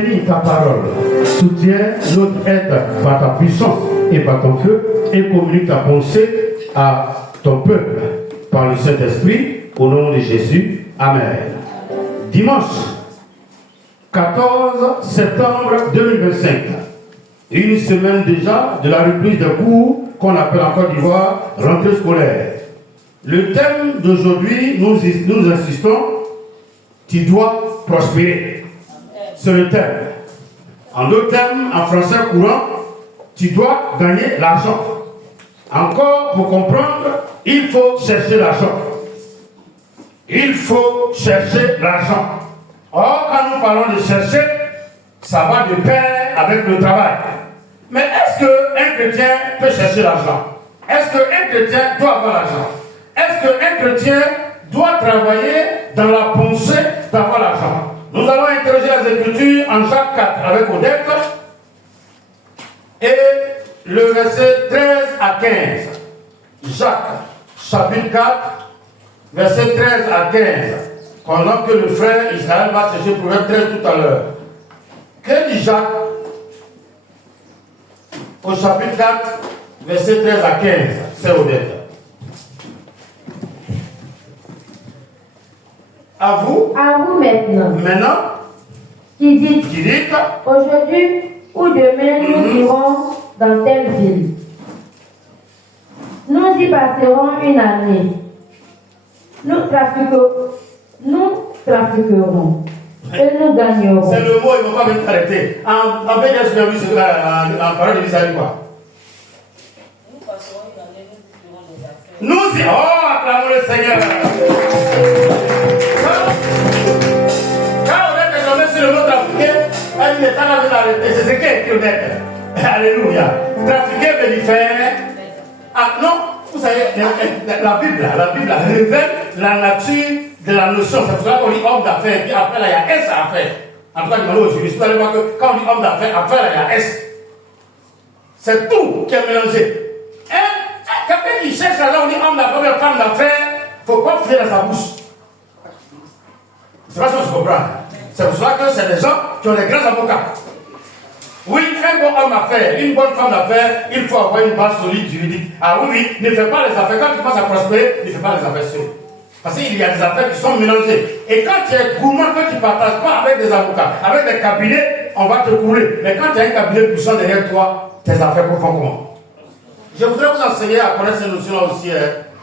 bénis ta parole. Soutiens notre aide par ta puissance et par ton feu et communique ta pensée à ton peuple par le Saint-Esprit au nom de Jésus. Amen. Dimanche 14 septembre 2025. Une semaine déjà de la reprise de cours qu'on appelle en Côte d'Ivoire rentrée scolaire. Le thème d'aujourd'hui, nous insistons, tu dois prospérer. C'est le thème. En d'autres termes, en français courant, tu dois gagner l'argent. Encore, pour comprendre, il faut chercher l'argent. Il faut chercher l'argent. Or, quand nous parlons de chercher, ça va de pair avec le travail. Mais est-ce qu'un chrétien peut chercher l'argent? Est-ce qu'un chrétien doit avoir l'argent? Est-ce qu'un chrétien doit travailler dans la pensée d'avoir l'argent? Nous allons interroger les Écritures en Jacques 4 avec Odette et le verset 13 à 15. Jacques, chapitre 4, verset 13 à 15. Pendant que le frère Israël va chercher Proverbe 13 tout à l'heure. Que dit Jacques au chapitre 4, verset 13 à 15? C'est Odette. À vous maintenant. Maintenant. Qui dit aujourd'hui ou demain nous irons dans telle ville. Nous y passerons une année. Nous trafiquerons et nous gagnerons. C'est le mot, il ne va pas me arrêter. En Bénin, je l'ai vu en parole de l'Israël, quoi. Nous passerons une année, nous irons des affaires. Nous y... Oh, acclamons le Seigneur. Quand on est désormais sur le mot trafiquer, elle dit, le temps de l'arrêter. C'est ce qui est honnête. Alléluia. Trafiquer veut dire faire. Ah non, vous savez, la Bible révèle la nature de la notion. C'est pour cela qu'on dit homme d'affaires, puis après là, il y a S à faire. En tout cas, demandez aux juristes. Vous allez voir que quand on dit homme d'affaires, après là, il y a S. C'est tout qui est mélangé. Quelqu'un qui cherche là, on dit homme d'affaires, ou femme d'affaires, il ne faut pas fouiller dans sa bouche. C'est pas ça que je comprends. C'est pour cela que c'est des gens qui ont des grands avocats. Oui, un bon homme d'affaires, une bonne femme d'affaires, il faut avoir une base solide juridique. Ah oui, ne fais pas les affaires. Quand tu penses à prospérer, ne fais pas les affaires sûres. Parce qu'il y a des affaires qui sont mélangées. Et quand tu es gourmand, quand tu ne partages pas avec des avocats, avec des cabinets, on va te couler. Mais quand tu as un cabinet puissant derrière toi, tes affaires font comment? Je voudrais vous enseigner à connaître ces notions-là aussi.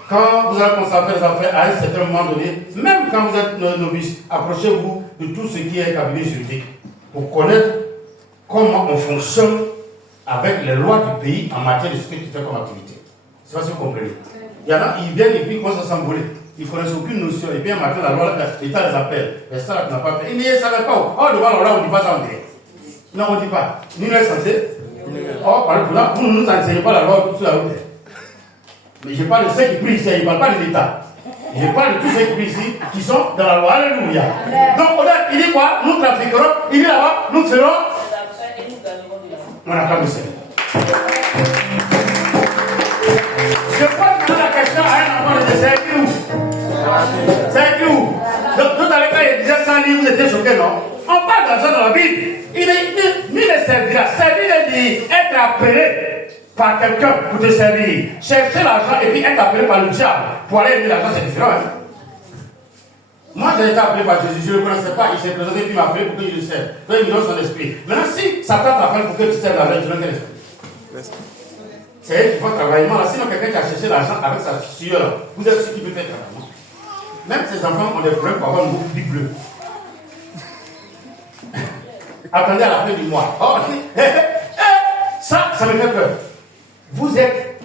Quand vous allez commencer à faire des affaires à un certain moment donné, même quand vous êtes novice, approchez-vous de tout ce qui est cabinet juridique pour connaître comment on fonctionne avec les lois du pays en matière de ce que tu fais comme activité. C'est pas si vous comprenez. Il y en a, ils viennent et puis ils commencent à s'envoler. Ils ne connaissent aucune notion. Et bien maintenant, la loi, l'État les appelle. Mais ça, tu n'as pas fait. Ils ne savaient pas. Oh, devant la loi, on ne dit pas ça en direct. Non, on ne dit pas. Nous, nous sommes censés. Oh, par exemple, vous ne nous enseignez pas la loi sur la route. Mais je parle de ceux qui prient ici, je ne parle pas de l'État. Je parle de tous ceux qui prient ici, qui sont dans la loi. Alléluia. Donc, il dit quoi? Nous trafiquerons. Il dit là-bas, nous ferons. On n'a pas de Seigneur. Je pose la question à un enfant de c'est qui où? C'est qui où? Donc, tout à l'heure, quand il disait 100 livres, vous étiez choqués, non? On parle d'argent dans la Bible. Il est servira. Servir, il dit être appelé par quelqu'un pour te servir. Chercher l'argent et puis être appelé par le diable pour aller aider l'argent, c'est différent. Hein? Moi, j'ai été appelé par Jésus, je ne le connaissais pas. Il s'est présenté et puis il m'a appelé pour que je le serve. Donc, il me donne son esprit. Maintenant, si Satan t'appelle pour que tu serves l'argent, tu donnes quel esprit? C'est elle qui fait travailler. Sinon, quelqu'un qui a cherché l'argent avec sa sueur, vous êtes sûr qu'il peut faire travailler. Même ces enfants ont des problèmes pour avoir une boucle bleue. Attendez à la fin du mois. Oh, ça me fait peur. Vous êtes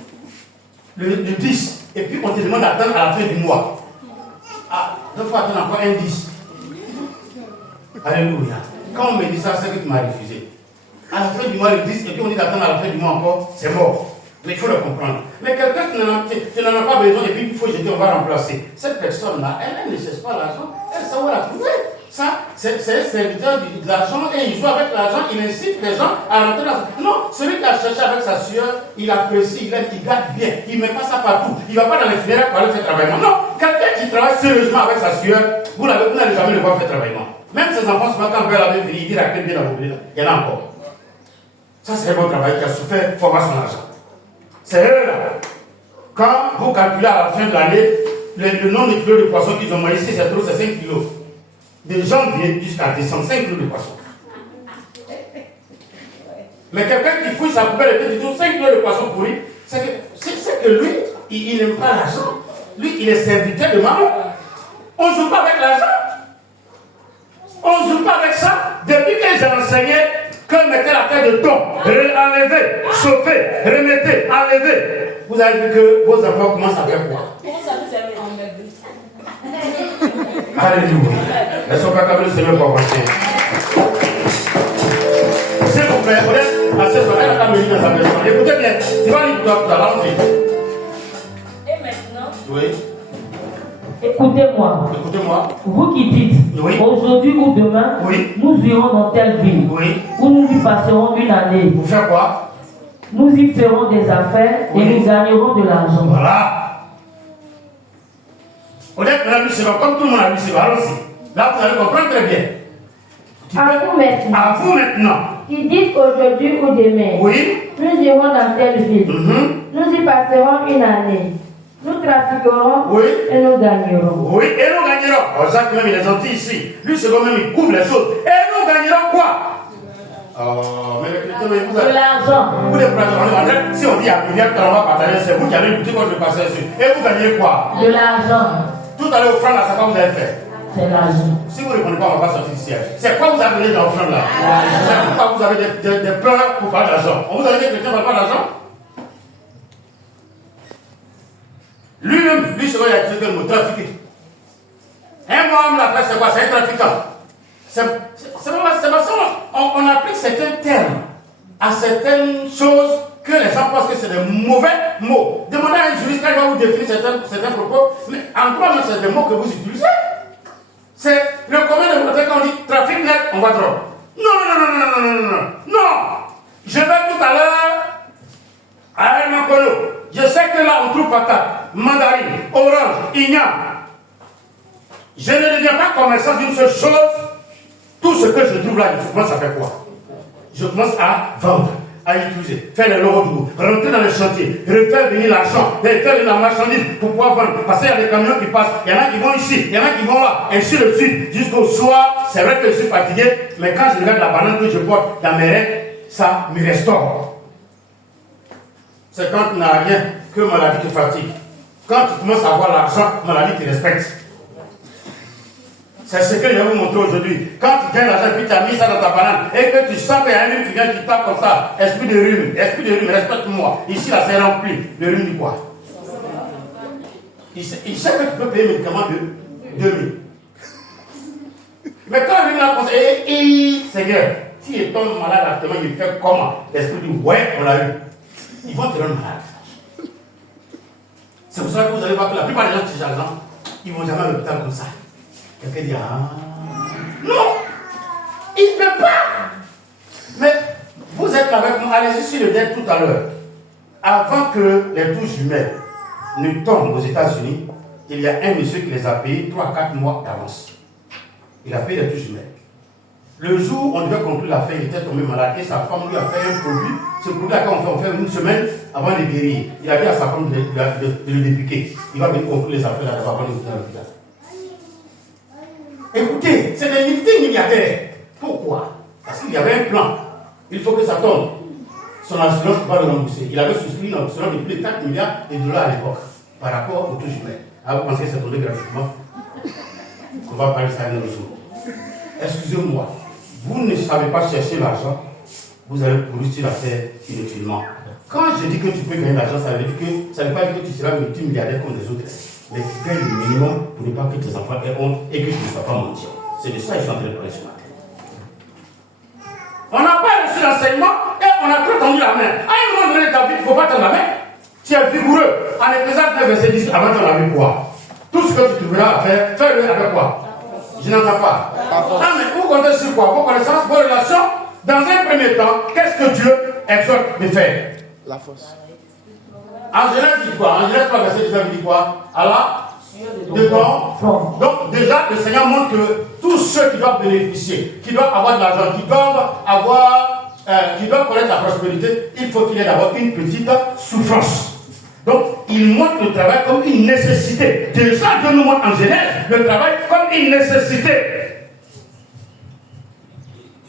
le 10, et puis on te demande d'attendre à la fin du mois. Ah, il faut attendre encore un 10. Alléluia. Quand on me dit ça, c'est que tu m'as refusé. À la fin du mois, le 10, et puis on dit d'attendre à la fin du mois encore, c'est mort. Mais il faut le comprendre. Mais quelqu'un qui n'en a pas besoin, et puis il faut jeter, on va remplacer. Cette personne-là, elle ne cherche pas l'argent, elle sait où la trouver. Ça, c'est un serviteur de l'argent et il joue avec l'argent, il incite les gens à rentrer dans ça. Non, celui qui a cherché avec sa sueur, il apprécie, il aime, il garde bien, il ne met pas ça partout. Il ne va pas dans les funérailles pour aller faire travaillement. Non, quelqu'un qui travaille sérieusement avec sa sueur, vous n'allez jamais le voir faire travaillement. Même ses enfants, souvent, quand Père avait fini, il dit la clé bien dans l'oubli, il y en a encore. Ça, c'est un bon travail qui a souffert pour avoir son argent. C'est eux là. Quand vous calculez à la fin de l'année, le nombre de kilos de poissons qu'ils ont mangé, ici, c'est trop, c'est 5 kilos. De janvier jusqu'à décembre, 5 kilos de poissons. Mais quelqu'un qui fouille sa poubelle et dit toujours 5 kilos de poissons pourris, c'est que lui, il n'aime pas l'argent. Lui, il est serviteur de maman. On ne joue pas avec l'argent. On ne joue pas avec ça. Depuis que j'ai enseigné que mettez la terre de thon, enlevez, chauffez, remettez, enlevez. Vous avez vu que vos enfants commencent à faire quoi? Alléluia. Laissons pas câbler le Seigneur pour avancer. S'il vous plaît, on est à cette soirée, elle a qu'à me lire dans sa maison. Écoutez bien, tu vas lire pour toi tout à l'heure. Et maintenant, Oui. Écoutez-moi. Écoutez-moi. Vous qui dites, Oui. aujourd'hui ou demain, Oui. nous irons dans telle ville, Oui. où nous y passerons une année. Vous faites quoi? Nous y ferons des affaires Oui. et nous gagnerons de l'argent. Voilà. Honnêtement, la vie, c'est comme tout le monde a vu, c'est pas allons-y. Là, vous allez comprendre très bien. À vous maintenant. Qui dites aujourd'hui ou demain, Oui. nous irons dans telle ville. Nous y passerons une année. Nous trafiquerons Oui. et nous gagnerons. Oui, et nous gagnerons. Oh, Jacques, même, il est gentil ici. Lui, c'est quand même, il couvre les choses. Et nous gagnerons quoi? Oh, mais les chrétiens, mais vous avez. De l'argent. Vous les prenez, si on dit à milliard, on va partager, c'est vous qui avez une boutique, on va passer dessus. Et vous gagnez quoi? De l'argent. Tout à l'heure, offrande, là, c'est quoi vous avez fait? C'est l'argent. Si vous ne répondez pas, on va pas sortir d'ici. C'est quoi vous avez donné dans l'offrande là? C'est pourquoi vous avez des pleurs pour parler d'argent. On vous a dit que les chrétiens ne parlent pas d'argent? Lui-même, lui, c'est quoi il a utilisé le mot trafiquer. Un mois, on l'a fait, c'est quoi? C'est un trafiquant. C'est pas ça. On applique certains termes à certaines choses que les gens pensent que c'est des mauvais mots. Demandez à un juriste quand il va vous définir certains propos, mais en droit, c'est des mots que vous utilisez. C'est le commun de montrer quand on dit trafic net, on va trop. Non. Je vais tout à l'heure à un Makolo. Je sais que là, on trouve patate, mandarine, orange, igname. Je ne deviens pas commerçant d'une seule chose. Tout ce que je trouve là, je commence à faire quoi? Je commence à vendre, à utiliser, faire les logos du goût, rentrer dans les chantiers, refaire venir l'argent, faire venir la marchandise pour pouvoir vendre. Parce qu'il y a des camions qui passent, il y en a qui vont ici, il y en a qui vont là, ainsi de suite, jusqu'au soir. C'est vrai que je suis fatigué, mais quand je regarde la banane que je porte dans mes règles, ça me restaure. C'est quand tu n'as rien que maladie te fatigue. Quand tu commences à avoir l'argent, maladie te respecte. C'est ce que je vais vous montrer aujourd'hui. Quand tu gagnes l'argent et tu as mis ça dans ta banane et que tu sens qu'il y a un rhume qui vient qui tape comme ça, esprit de rhume, respecte-moi. Ici, là, c'est rempli. Le rhume dit quoi? Il sait que tu peux payer le médicament de 2000. Mais quand le rhume là pense, Seigneur, si il tombe malade actuellement, il fait comment? L'esprit dit, ouais, on l'a eu. Ils vont te rendre malade. C'est pour ça que vous allez voir que la plupart des gens qui ont l'argent, ils ne vont jamais à l'hôpital comme ça. Quelqu'un dit, non, il ne peut pas. Mais vous êtes avec moi, allez-y sur le net tout à l'heure. Avant que les touches jumelles ne tombent aux États-Unis, il y a un monsieur qui les a payés 3 à 4 mois d'avance. Il a payé les touches jumelles. Le jour où on devait conclure l'affaire, il était tombé malade et sa femme lui a fait un produit. Ce produit-là, quand on fait une semaine avant de guérir, il a dit à sa femme de le dépiquer. Il va venir conclure les affaires là, avant de l'hôpital. Écoutez, c'est des multimilliardaires. Pourquoi? Parce qu'il y avait un plan. Il faut que ça tombe. Son assurance va le rembourser. Il avait souscrit une assurance de plus de 4 milliards de dollars à l'époque par rapport aux touches jumelles. Alors vous pensez que c'est tombé gratuitement? On va parler de ça un autre jour. Excusez-moi, vous ne savez pas chercher l'argent, vous allez courir sur la terre inutilement. Quand je dis que tu peux gagner l'argent, ça veut dire que ça ne veut pas dire que tu seras multimilliardaire comme les autres. Mais tu gagnes le minimum pour ne pas que tes enfants aient honte et que tu ne sois pas mentir. C'est de ça qu'ils sont en train de parler ce matin. On n'a pas reçu l'enseignement et on a tout tendu la main. À un moment donné de ta vie, il ne faut pas tendre la main. Tu es vigoureux. En Ecclésiaste 9, verset 10, avant ton avis quoi? Tout ce que tu trouveras à faire, fais-le avec quoi? Je n'entends pas. Ah, mais vous comptez sur quoi? Vos connaissances, vos relations. Dans un premier temps, qu'est-ce que Dieu exhorte de faire? La force. En Genèse dit quoi? En Genèse 3, verset 19, il dit quoi? Allah de ton fonds. Donc déjà, le Seigneur montre que tous ceux qui doivent bénéficier, qui doivent avoir de l'argent, qui doivent connaître la prospérité, il faut qu'il y ait d'abord une petite souffrance. Donc, il montre le travail comme une nécessité. Déjà, Dieu nous montre en Genèse le travail comme une nécessité.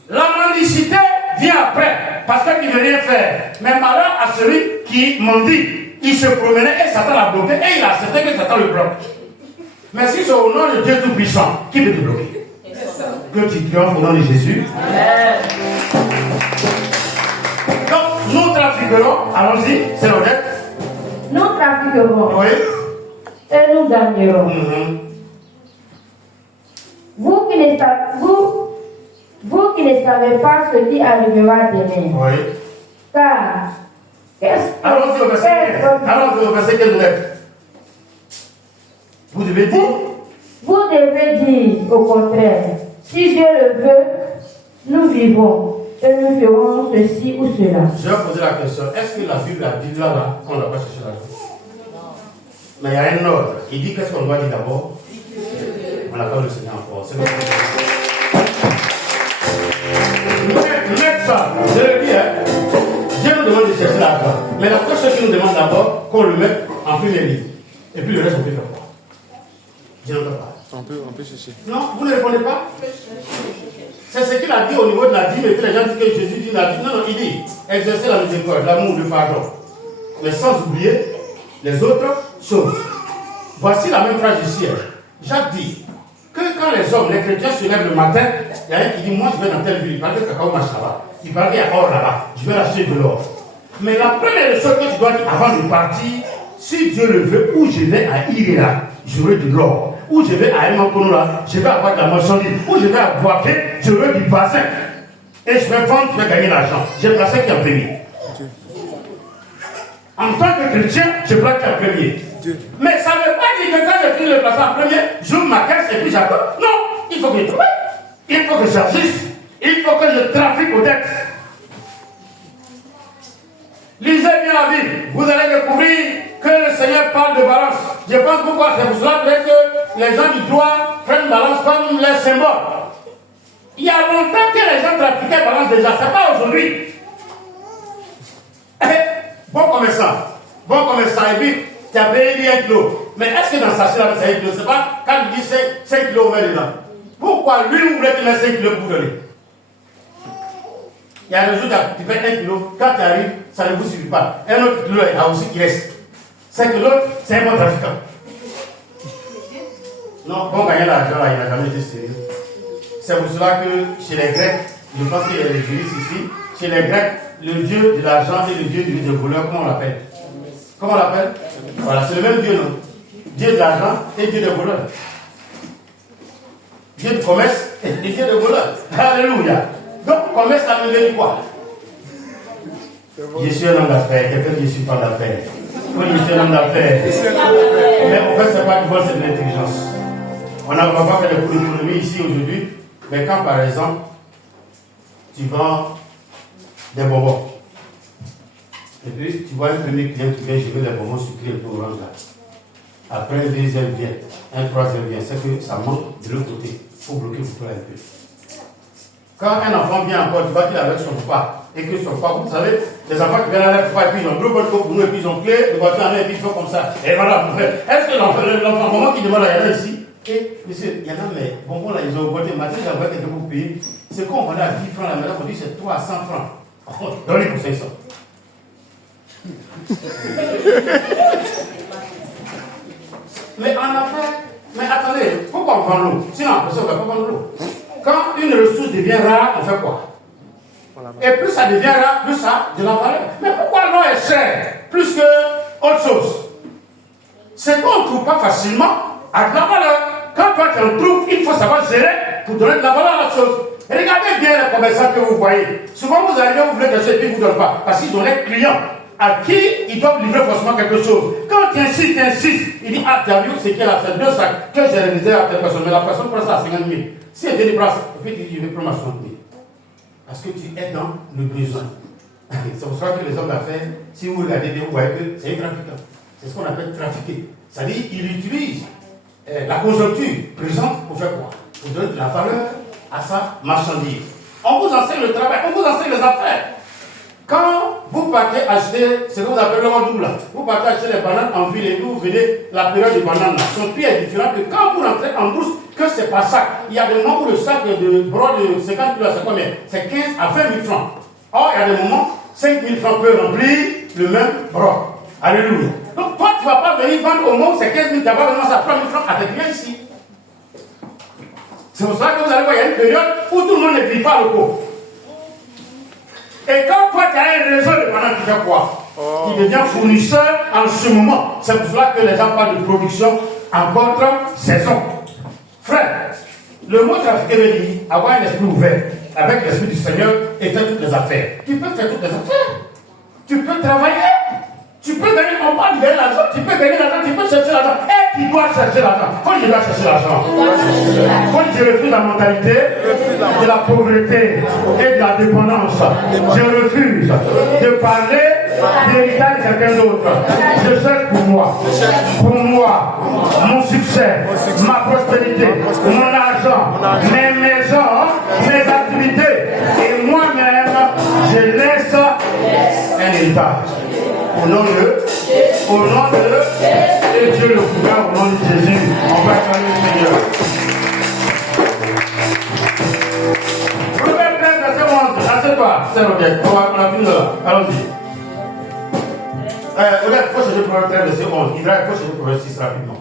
La mendicité vient après, parce qu'il ne veut rien faire. Mais malheur à celui qui mendie. Il se promenait et Satan l'a bloqué et il a accepté que Satan le bloque. Mais si c'est au nom de Dieu Tout-Puissant, qui peut te bloquer? Que tu triomphes au nom de Jésus. Amen. Donc, nous trafiquerons, allons-y, c'est honnête. Nous trafiquerons. Oui. Et nous gagnerons. Vous qui ne savez pas ce qui arrivera demain. Oui. Car, allons-y au verset 15. Vous devez dire. Vous devez dire au contraire, si Dieu le veut, nous vivons et nous ferons ceci ou cela. Je vais poser la question, est-ce que la Bible a dit là qu'on ne doit pas chercher l'argent? Mais il y a un ordre. Il dit qu'est-ce qu'on doit dire d'abord? On accorde le Seigneur encore. C'est notre Mettre ça, je le dis, Dieu nous demande de chercher l'argent. Mais la première chose qu'il nous demande d'abord, qu'on le mette en premier lieu. Et puis le reste, on peut faire quoi? Je n'entends pas. On peut chercher. Non, vous ne répondez pas? C'est ce qu'il a dit au niveau de la dîme. Et puis les gens disent que Jésus dit la dîme. Non, il dit exercer la miséricorde, l'amour, le pardon. Mais sans oublier les autres choses. Voici la même phrase ici. Jacques dit que quand les hommes, les chrétiens se lèvent le matin, il y a un qui dit moi je vais dans telle ville, il parle de cacao marche là-bas, il parle qu'il y a or là-bas, je vais acheter de l'or. Mais la première chose que tu dois dire avant de partir, si Dieu le veut, où je vais à Irela, j'aurai de l'or. Où je vais à Emankono là, je vais avoir de la marchandise. Où je vais à Boaké, j'aurai du bassin. Et je vais vendre, je vais gagner l'argent. J'ai placé qui en premier. En tant que chrétien, je place qui en premier. Mais ça ne veut pas dire que quand je finis le placer en premier, j'ouvre ma caisse et puis j'attends. Non, il faut que je trouve. Il faut que j'agisse. Il faut que je trafique aux dettes. Lisez bien la Bible. Vous allez découvrir que le Seigneur parle de balance. Je pense pourquoi c'est pour cela que les gens du droit prennent balance comme les symboles. Il y a longtemps que les gens trafiquaient balance déjà. Ce n'est pas aujourd'hui. Bon commerçant, et puis tu as payé 1 kilo. Mais est-ce que dans sa sachet là, c'est 1 kilo? C'est pas quand il dit 5 kilos, on met dedans. Pourquoi lui, vous voulez qu'il mette 5 kilos pour vous donner? Il y a des jours, tu payes 1 kilo, quand tu arrives, ça ne vous suffit pas. Un autre kilo, il y a aussi qui reste. C'est que l'autre, c'est un bon trafiquant. Non, bon gagner l'argent, là, il n'a jamais été sérieux. C'est pour cela que chez les Grecs, je pense qu'il y a des juristes ici, chez les Grecs, le dieu de l'argent et le dieu du voleur, comment on l'appelle? Comment on l'appelle? Voilà, c'est le même dieu, non? Dieu de l'argent et dieu de voleur. Dieu de commerce et dieu de voleur. Alléluia. Donc, commerce, ça me veut dire quoi? Je suis un homme d'affaires. Quelqu'un dit je suis pas d'affaires. Oui, je suis un homme d'affaires. Mais en fait, ce n'est pas du vol, c'est de l'intelligence. On n'a pas fait de cours d'économie ici aujourd'hui. Mais quand, par exemple, tu vends des bonbons, et puis tu vois un premier client qui vient, je veux des bonbons sucrés et tout orange là. Après, un deuxième vient, un troisième vient. C'est que ça monte de l'autre côté. Il faut bloquer pour toi un peu. Quand un enfant vient encore, tu vois qu'il est avec son papa, et que son papa, vous savez, les enfants qui viennent avec le papa, et puis ils ont deux bonnes pour nous, et puis ils ont clé, de voiture en main, et puis ils font comme ça. Et voilà, mon frère. Est-ce que l'enfant, moment qui demande à y aller ici, et monsieur, il y en a, mais bonbons là, ils ont augmenté, maintenant j'ai envoyé quelqu'un pour payer. C'est quoi, on va à 10 francs là, maintenant on dit c'est 3 à 100 francs. Donnez pour 500. Mais en affaire, mais attendez, pourquoi on prend l'eau? Sinon, après ça, on ne va pas prendre l'eau. Quand une ressource devient rare, on fait quoi? Et plus ça devient rare, plus ça a de la valeur. Mais pourquoi l'eau est chère plus que autre chose? C'est qu'on ne trouve pas facilement à de la valeur. Quand toi tu en trouves, il faut savoir gérer pour donner de la valeur à la chose. Et regardez bien les commerçants que vous voyez. Souvent vous arrivez, vous voulez quelque chose et puis vous ne donnez pas. Parce qu'ils ont des clients à qui ils doivent livrer forcément quelque chose. Quand tu insistes, il dit ah, tu as vu ce qu'il a fait 2 sacs que j'ai réalisé à telle personne, mais la personne prend ça à 50 000. Si elle te déplace, et puis tu dis je vais prendre ma 60 000. Parce que tu es dans le besoin. C'est pour ça que les hommes d'affaires, si vous regardez bien, vous voyez que c'est un trafiquant. C'est ce qu'on appelle trafiquer. C'est-à-dire qu'il utilise la conjoncture présente pour faire quoi? Pour donner de la valeur à sa marchandise. On vous enseigne le travail, on vous enseigne les affaires. Quand vous partez acheter, ce que vous appelez le double, vous partez acheter les bananes en ville et vous venez la période des bananes, son prix est différent que quand vous rentrez en bourse, que c'est pas sac. Il y a des moments où le sac de brode de 50 kg, c'est combien? C'est 15 à 20 000 francs. Or, il y a des moments, 5 000 francs peuvent remplir le même brode. Alléluia. Donc, toi, tu ne vas pas venir vendre au monde, c'est 15 000, tu vas vraiment à 3 000 francs avec rien ici. C'est pour ça que vous allez voir, il y a une période où tout le monde ne vit pas le pot. Et quand toi, tu as un réseau de bananes, tu fais quoi? Tu deviens fournisseur en ce moment. C'est pour cela que les gens parlent de production en contre-saison. Frère, le mot trafiquer veut dire avoir un esprit ouvert avec l'esprit du Seigneur et faire toutes les affaires. Tu peux faire toutes les affaires. Tu peux travailler. Tu peux gagner, on parle de gagner l'argent, tu peux gagner l'argent, tu peux chercher l'argent. Et tu dois chercher l'argent. Quand je dois chercher l'argent, quand je refuse la mentalité de la pauvreté et de la dépendance, je refuse de parler d'héritage de quelqu'un d'autre. Je cherche pour moi, mon succès, ma prospérité, mon argent, mes maisons, mes activités. Et moi-même, je laisse un héritage. Au nom de et Dieu le couvert au nom de Jésus. On va acclamer le Seigneur. Proverbe 13, verset 11. Assieds-toi, c'est l'objet. On a fini là. Allons-y. Odette, il faut chercher Proverbe 13, verset 11. Il faut chercher Proverbe 6 rapidement.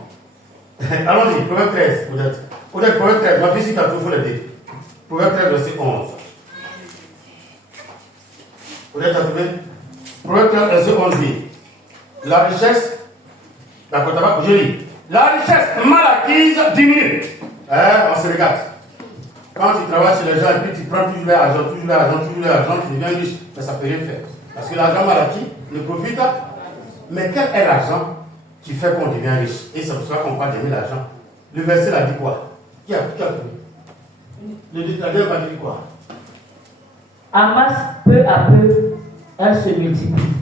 Allons-y, Proverbe 13, Odette. Odette, Proverbe 13, ma fille, si tu as tout, il faut l'aider. Proverbe 13, verset 11. Odette, tu as trouvé? Proverbe 13, verset 11 dit, la richesse, d'accord, t'as je lis, la richesse mal acquise diminue. On se regarde. Quand tu travailles chez les gens et puis tu prends toujours l'argent, tu deviens riche, mais ça ne peut rien faire. Parce que l'argent mal acquis ne profite pas. Mais quel est l'argent qui fait qu'on devient riche? Et c'est pour ça qu'on parle d'aimer l'argent. Le verset là dit quoi? Qui a trouvé? La deuxième partie dit quoi? Amasse peu à peu, elle se multiplie.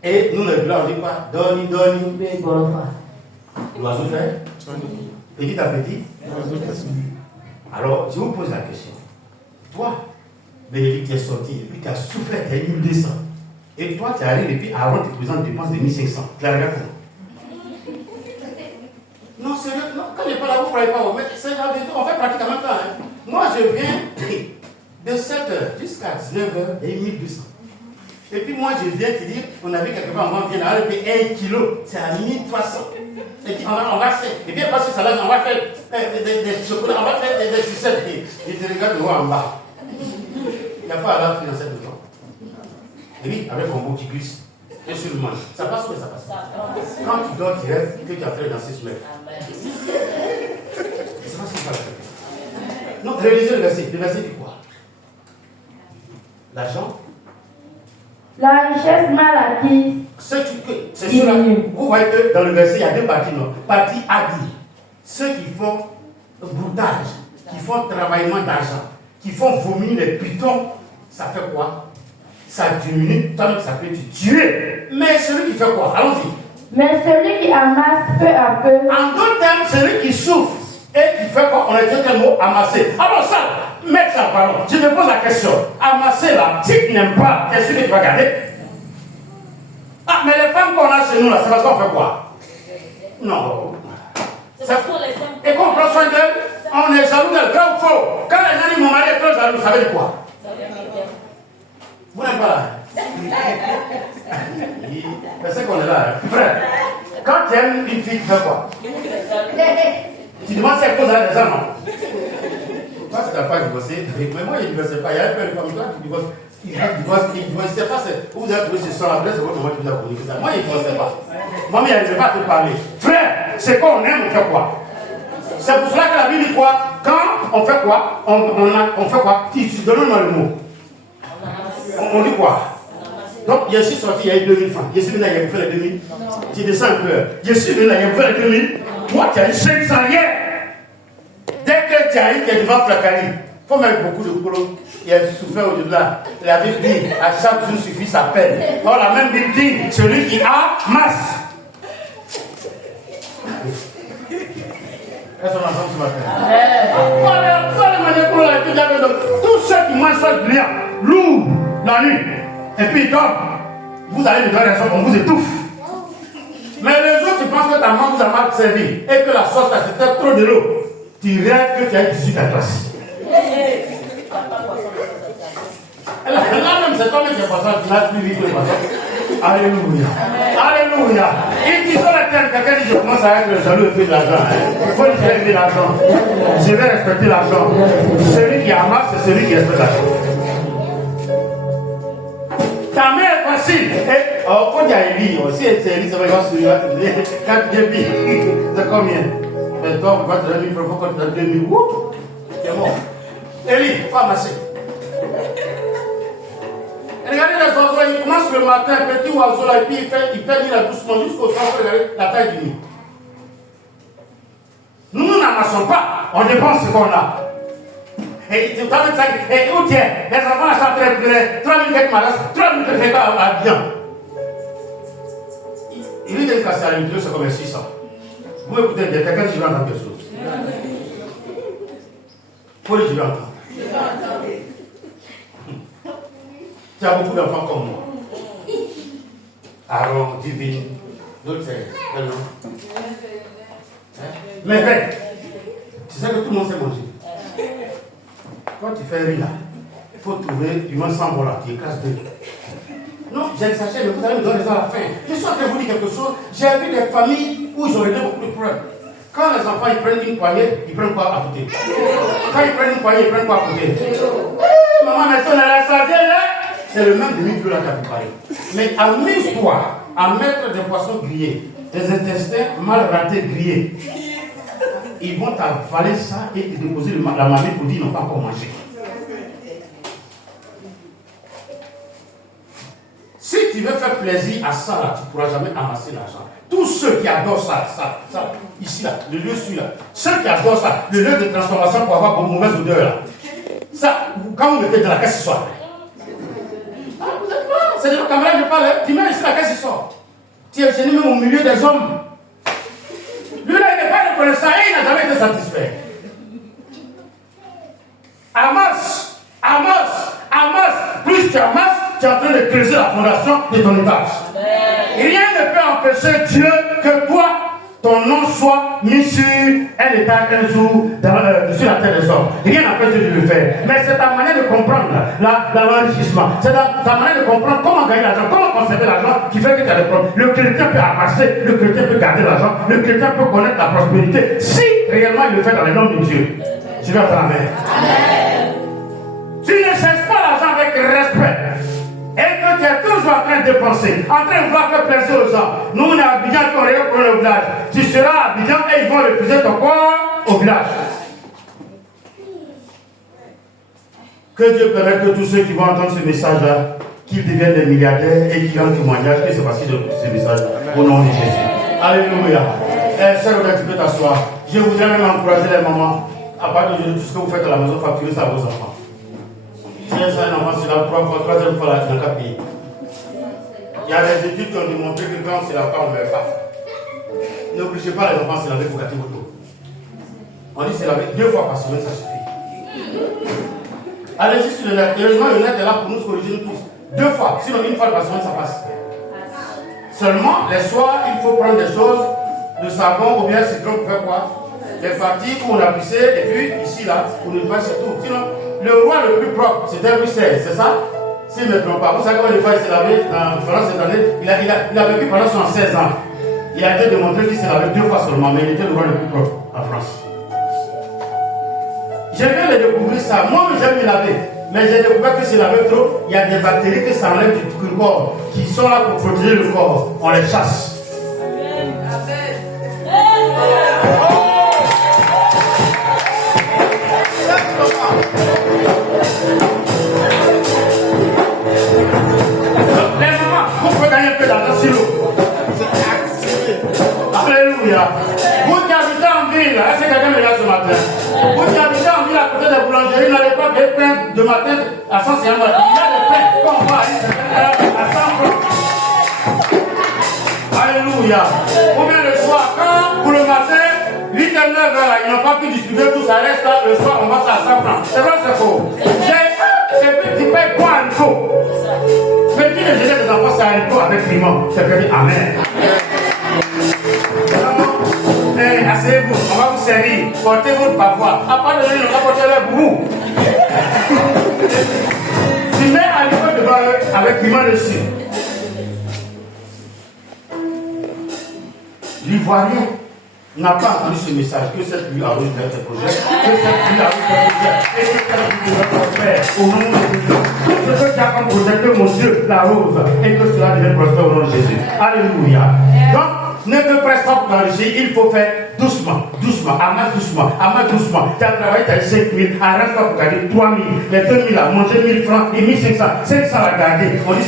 Et nous, les blancs, on dit quoi? Doni. L'oiseau fait? Petit à petit? Alors, je vous pose la question. Toi, Bénédicte, tu es sorti, et puis tu as souffert, tu as eu 1200. Et toi, tu arrives, et puis Aaron te présente des dépenses de 1500. Tu la regardes comment? Non, sérieux, non, quand je parle à vous, vous ne croyez pas, mais c'est la vérité, on fait pratiquement ça. Hein. Moi, je viens de 7h jusqu'à 19h, et 1200. Et puis moi, je viens te dire, on a vu quelque part, on vient d'aller payer 1 kilo, c'est à 1300. Et puis on va faire, et bien parce que ça là, on va faire des chocolats, on va faire des sucettes. Et tu regardes de haut en bas. Il n'y a pas à la financer dedans. Et oui, avec un mot qui glisse. Et sur le manche. Ça passe ou ça passe? Quand tu dors, tu rêves que tu as fait dans 6 semaines. C'est pas ce que ça fait. Non, réalisez le verset. Le verset dit quoi? L'argent. La richesse mal acquise. C'est cela. Vous voyez que dans le verset, il y a deux parties. Non? Partie A dit ceux qui font broutage, qui font travaillement d'argent, qui font vomir les pitons, ça fait quoi? Ça diminue, tant que ça peut te tuer. Mais celui qui fait quoi? Allons-y. Mais celui qui amasse peu à peu. En d'autres termes, celui qui souffre et qui fait quoi? On a dit quel mot? Amasser. Alors ça, mettre ça, pardon. Je te pose la question. Amasser là, si tu n'aimes pas, qu'est-ce que tu vas garder? Ah, mais les femmes qu'on a chez nous là, c'est parce qu'on fait quoi? Non. Et qu'on prend soin d'elles, on est jaloux d'elles, vrai ou faux? Quand les gens disent mon mari est trop jaloux, ça veut dire quoi? Vous n'êtes pas là? Mais c'est qu'on est là, frère. Quand tu aimes une fille, tu fais quoi? Tu demandes si elle cause à des gens, non? Toi, tu n'as pas divorcé. Mais moi, je ne divorce pas. Il y a un peu comme toi qui divorce. Il divorce pas. Vous avez trouvé ce soir après, c'est votre maman qui vous a communiqué ça. Moi, il ne divorce pas. Moi, il n'arrive pas à te parler. Frère, c'est qu'on aime, on fait quoi? C'est pour cela que la Bible dit quoi? Quand on fait quoi? On fait quoi? Donne-moi le mot. On dit quoi? Donc, je suis sorti, il y a eu 2000 francs. Je suis venu là, il y a fait les 2000. Tu descends un peu. Je suis venu là, il y a fait les 2000. Toi, tu as eu 500 hier. Dès que tu as eu, tu es devant Placari. Il faut mettre beaucoup de boulot. Il a souffert au-delà. La Bible dit, à chaque jour suffit sa peine. Or, la même Bible dit, celui qui a masse. Elles sont ensemble ce matin. Tous ceux qui mangent ça bien, lourd, la nuit, et puis ils dorment, vous allez devoir raison, on vous étouffe. Mais les autres, tu penses que ta maman vous a mal servi et que la sauce, c'était trop de l'eau. Tu rêves que tu as 18 à classe. Là même, c'est toi-même qui est passé, tu n'as plus vite que le passé. Alléluia. Alléluia. Et qui sont la terre, quelqu'un dit je commence à être jaloux et peu de l'argent. Il faut lui faire aimer l'argent. Je vais respecter l'argent. Celui qui amasse, c'est celui qui respecte l'argent. Ta mère est facile. Quand il y a Élie, si c'est Élie, ça va y avoir celui-là. Quand tu es bien, c'est combien? Mais toi, on va te donner 1000 francs, quand tu as 2000, c'est mort. Élie, faut amasser. Regardez les oiseaux, ils commencent le matin, petit oiseau là, et puis il fait venir doucement jusqu'au centre, regardez la taille du nid. Nous n'amassons pas, on dépense ce qu'on a. Et tu as dit ça, et où tiens, les enfants sont très près, 3000 quelques malas, 3000 quelques à bien. Il lui donne casser à l'intérieur, c'est comme 600. Vous écoutez bien, quelqu'un dit je vais entendre quelque chose. Faut dire je vais entendre. Tu as beaucoup d'enfants comme moi. Aaron, Divine, d'autres c'est quel nom? Mais ben, tu sais que tout le monde sait manger. Quand tu fais riz là, il faut trouver du moins 100 bols là, tu écrases deux. Non, j'exagère, mais vous allez me donner ça à la fin. Je suis en train de vous dire quelque chose. J'ai vu des familles où ils ont réglé beaucoup de problèmes. Quand les enfants ils prennent une poignée, ils prennent quoi à côté? Quand ils prennent une poignée, ils prennent quoi à côté? Maman, mais ça, on a la savée là. C'est le même demi-kilo là qui a préparé. Mais amuse-toi à mettre des poissons grillés, des intestins mal ratés grillés. Ils vont t'avaler ça et te déposer la mamie pour dire qu'ils n'ont pas encore mangé. Si tu veux faire plaisir à ça, là, tu ne pourras jamais amasser l'argent. Tous ceux qui adorent ça, ici là, le lieu celui-là, ceux qui adorent ça, le lieu de transformation pour avoir une mauvaise odeur là, ça, quand vous mettez dans la caisse ce soir, c'est de nos camarades que je parle, tu mets ici la caisse il sort. Tu es gêné même au milieu des hommes. Lui là, il n'est pas reconnaissant et il n'a jamais été satisfait. Amasse, amasse, amasse. Plus tu amasses, tu es en train de creuser la fondation de ton étage. Rien ne peut empêcher Dieu que toi, ton nom soit mis sur un étage un jour sur la terre des hommes. Rien n'empêche Dieu de le faire. Mais c'est ta manière de comprendre l'enrichissement. C'est ta manière de comprendre comment gagner l'argent, comment conserver l'argent qui fait que tu as des problèmes. Le chrétien peut amasser, le chrétien peut garder l'argent, le chrétien peut connaître la prospérité. Si réellement il le fait dans les noms de Dieu. Je vais entendre amen. Tu ne cherches pas l'argent avec respect. Et que tu es toujours en train de dépenser, en train de vouloir faire plaisir aux gens. Nous, on est à Abidjan, on est pour le village. Tu seras à Abidjan et ils vont refuser ton corps au village. Que Dieu permette que tous ceux qui vont entendre ce message-là, qu'ils deviennent des milliardaires et qu'ils rendent témoignage que c'est parce qu'ils ont écouté ce message au nom de Jésus. Alléluia. Sœur, tu peux t'asseoir. Je voudrais même encourager les mamans. À partir de tout ce que vous faites à la maison, facturez ça à vos enfants. Si un enfant, c'est la troisième fois là, tu n'as qu'à payer. Il y a des études qui ont démontré que quand c'est la part, on ne meurt pas. N'obligez pas les enfants à se laver pour gâter votre eau. On dit c'est laver 2 fois par semaine, ça suffit. Allez-y sur le net. Heureusement, le net est là pour nous corriger nous tous. 2 fois, sinon 1 fois par semaine, ça passe. Seulement, les soirs, il faut prendre des choses, le savon ou bien le citron pour faire quoi? Des parties où on a pissé, et puis ici, là, on ne pas c'est tout. Sinon, le roi le plus propre, c'était Louis XVI, c'est ça? S'il ne me trompe pas. Vous savez comment les fois il s'est lavé en France cette année? Il a vécu pendant 76 ans. Il a été démontré qu'il s'est lavé 2 fois seulement, mais il était le roi le plus propre en France. Je viens de découvrir ça. Moi, j'aime me laver. Mais j'ai découvert que c'est lavé trop. Il y a des bactéries qui s'enlèvent du corps, qui sont là pour protéger le corps. On les chasse. Amen. Amen. Les mamans, vous pouvez gagner un peu d'argent sur l'eau. Alléluia. Vous qui habitez en ville, est-ce que quelqu'un me regarde ce matin? Vous qui habitez en ville à côté des boulangeries, n'allez pas payer pain de matin à 150 000. Il y a des pains qu'on voit à 100 francs. Alléluia. Ou bien le soir, quand pour le matin, 8 et 9 là, ils n'ont pas pu distribuer tout ça, reste là, le soir, on va ça à 100 francs. C'est vrai, c'est faux. Tu payes quoi un taux? Petit déjeuner des enfants, c'est un taux avec piment. C'est vrai, amen. Asseyez-vous, on va vous servir. Portez votre parfois. À part de lui, on va porter le boubou. Tu mets à l'école devant eux avec piment dessus. L'Ivoirien n'a pas entendu ce message que cette pluie arrose vers tes projets, que cette pluie arrose vers tes projets, et que cette pluie va prospère au nom de Jésus. Tout ce que tu as comme projet, que mon Dieu l'arrose et que cela devienne prospère au nom de Jésus. Alléluia. Donc, ne te presse pas pour t'enrichir, il faut faire doucement, amasse doucement. Tu as travaillé, tu as 5 000, arrête pas pour garder 3 000, les 2 000 là, manger 1 000 francs et 1 500, 500 à garder. On dit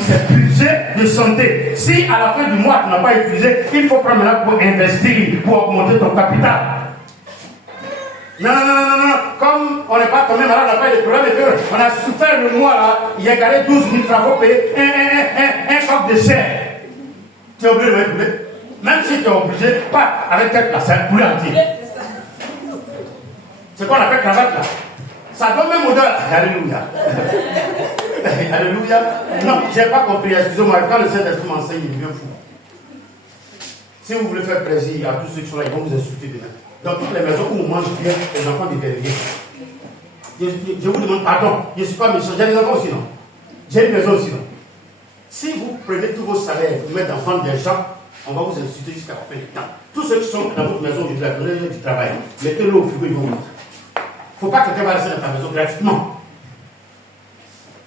c'est budget de santé. Si à la fin du mois tu n'as pas épuisé, il faut prendre là pour investir, pour augmenter ton capital. Non. Comme on n'est pas tombé malade, on n'a pas eu de problème, et on a souffert le mois là, il a gardé 12 000 francs pour payer un coq de chair. Tu es obligé de mettre. Même si tu es obligé, pas avec tête là, c'est un poulet entier. C'est quoi on appelle cravate là. Ça donne même odeur. Alléluia. Alléluia. Non, je n'ai pas compris. Excusez-moi, quand le Saint-Esprit m'enseigne, il devient fou. Si vous voulez faire plaisir à tous ceux qui sont là, ils vont vous insulter demain. Dans toutes les maisons où on mange bien, les enfants deviennent rien. Je vous demande pardon. Je ne suis pas méchant. J'ai des enfants aussi, non? J'ai une maison aussi, non? Si vous prenez tous vos salaires, vous mettez dans vendre des gens, on va vous insulter jusqu'à la fin du temps. Tous ceux qui sont dans votre maison aujourd'hui, la journée du travail, mettez-le au frigo, ils vont mettre. Il ne faut pas que quelqu'un va rester dans ta maison gratuitement.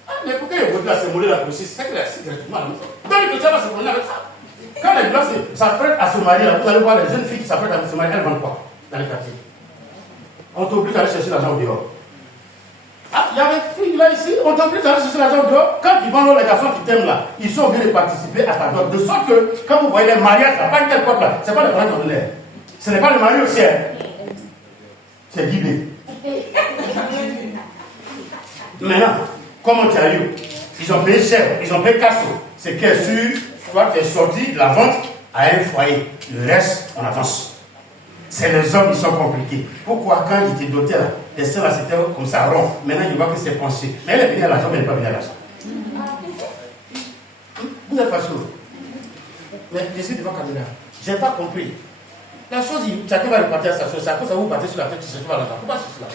Ah, mais pourquoi il faut se mouler la grossesse? C'est que c'est gratuitement à la maison. Donc, le chien va se mouler avec ça. Quand les gens s'apprêtent à se marier, vous allez voir les jeunes filles qui s'apprêtent à se marier, elles vendent quoi dans les quartiers? On t'oblige d'aller chercher l'argent au dehors. Ah, il y avait une fille là ici, on t'oblige d'aller chercher l'argent au dehors. Quand ils vendent les garçons qui t'aiment là, ils sont obligés de participer à ta dot. De sorte que, quand vous voyez les mariages, là, pas une telle porte là, c'est pas le mariage ordinaire. Ce n'est pas le mariage au ciel. C'est guidé. Maintenant, comment tu as eu? Ils ont payé cher, ils ont payé casso. C'est qui est sûr, toi tu es sorti de la vente à un foyer. Le reste, on avance. C'est les hommes qui sont compliqués. Pourquoi quand il était doté là, les sœurs là c'était comme ça rond. Maintenant il voit que c'est penché. Mais elle est venue à l'argent, mais elle n'est pas venue à l'argent. Vous êtes fâché. Mais je suis devant Kamina. Je n'ai pas compris. La chose, chacun va repartir à sa chose. C'est à cause de vous partez sur la tête, tu cherches pas l'argent. Pourquoi c'est cela?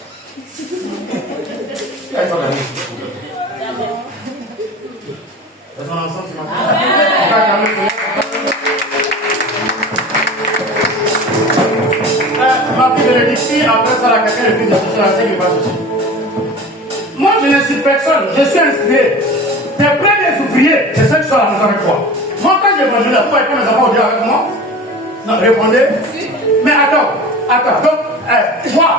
Il y a une fois dans les gens ensemble, c'est ma fille bénédicie, après ça, la quelqu'un est venu de chercher la scène, il va chercher. Moi, je ne suis personne, je suis inspiré. Tes premiers ouvriers, c'est ceux qui sont à la maison avec toi. Moi, quand j'ai mangé la foi et quand mes enfants ont dit avec moi, non, répondez. Mais attends, donc, toi,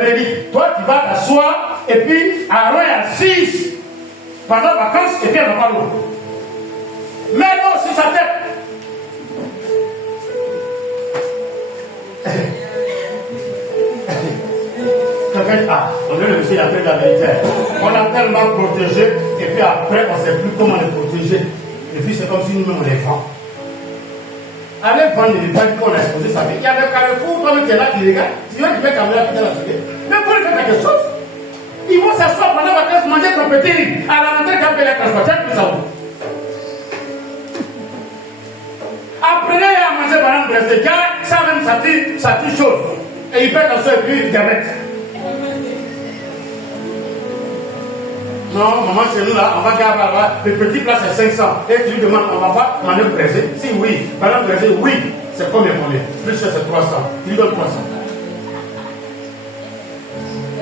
Bénédicte, toi, tu vas t'asseoir, et puis, Aaron est assise pendant les vacances, et puis elle va pas l'eau. Mais non, c'est sa tête. On veut le monsieur la paix de la vérité. On l'a tellement protégé, et puis après, on ne sait plus comment le protéger. Et puis c'est comme si nous-mêmes on les vend. Allez vendre les pas qu'on a exposé sa vie. Il y a des carrefours, toi tu es là, tu regardes, tu viens, tu fais caméra, tu la fille. Mais pour lui faire quelque chose, ils vont s'asseoir pendant la classe, manger ton petit riz. À la rentrée, tu as payé la classe, tu as plus ça. Apprenez à manger par exemple, ça même ça tue chose. Et il fait comme ça, et puis il diabète. Non, maman, chez nous là, on va garder là, le petit plat c'est 500. Et tu lui demandes, on va pas manger pressé? Si oui, madame pressé, oui, c'est combien? Plus cher c'est 300. Tu lui donnes 300.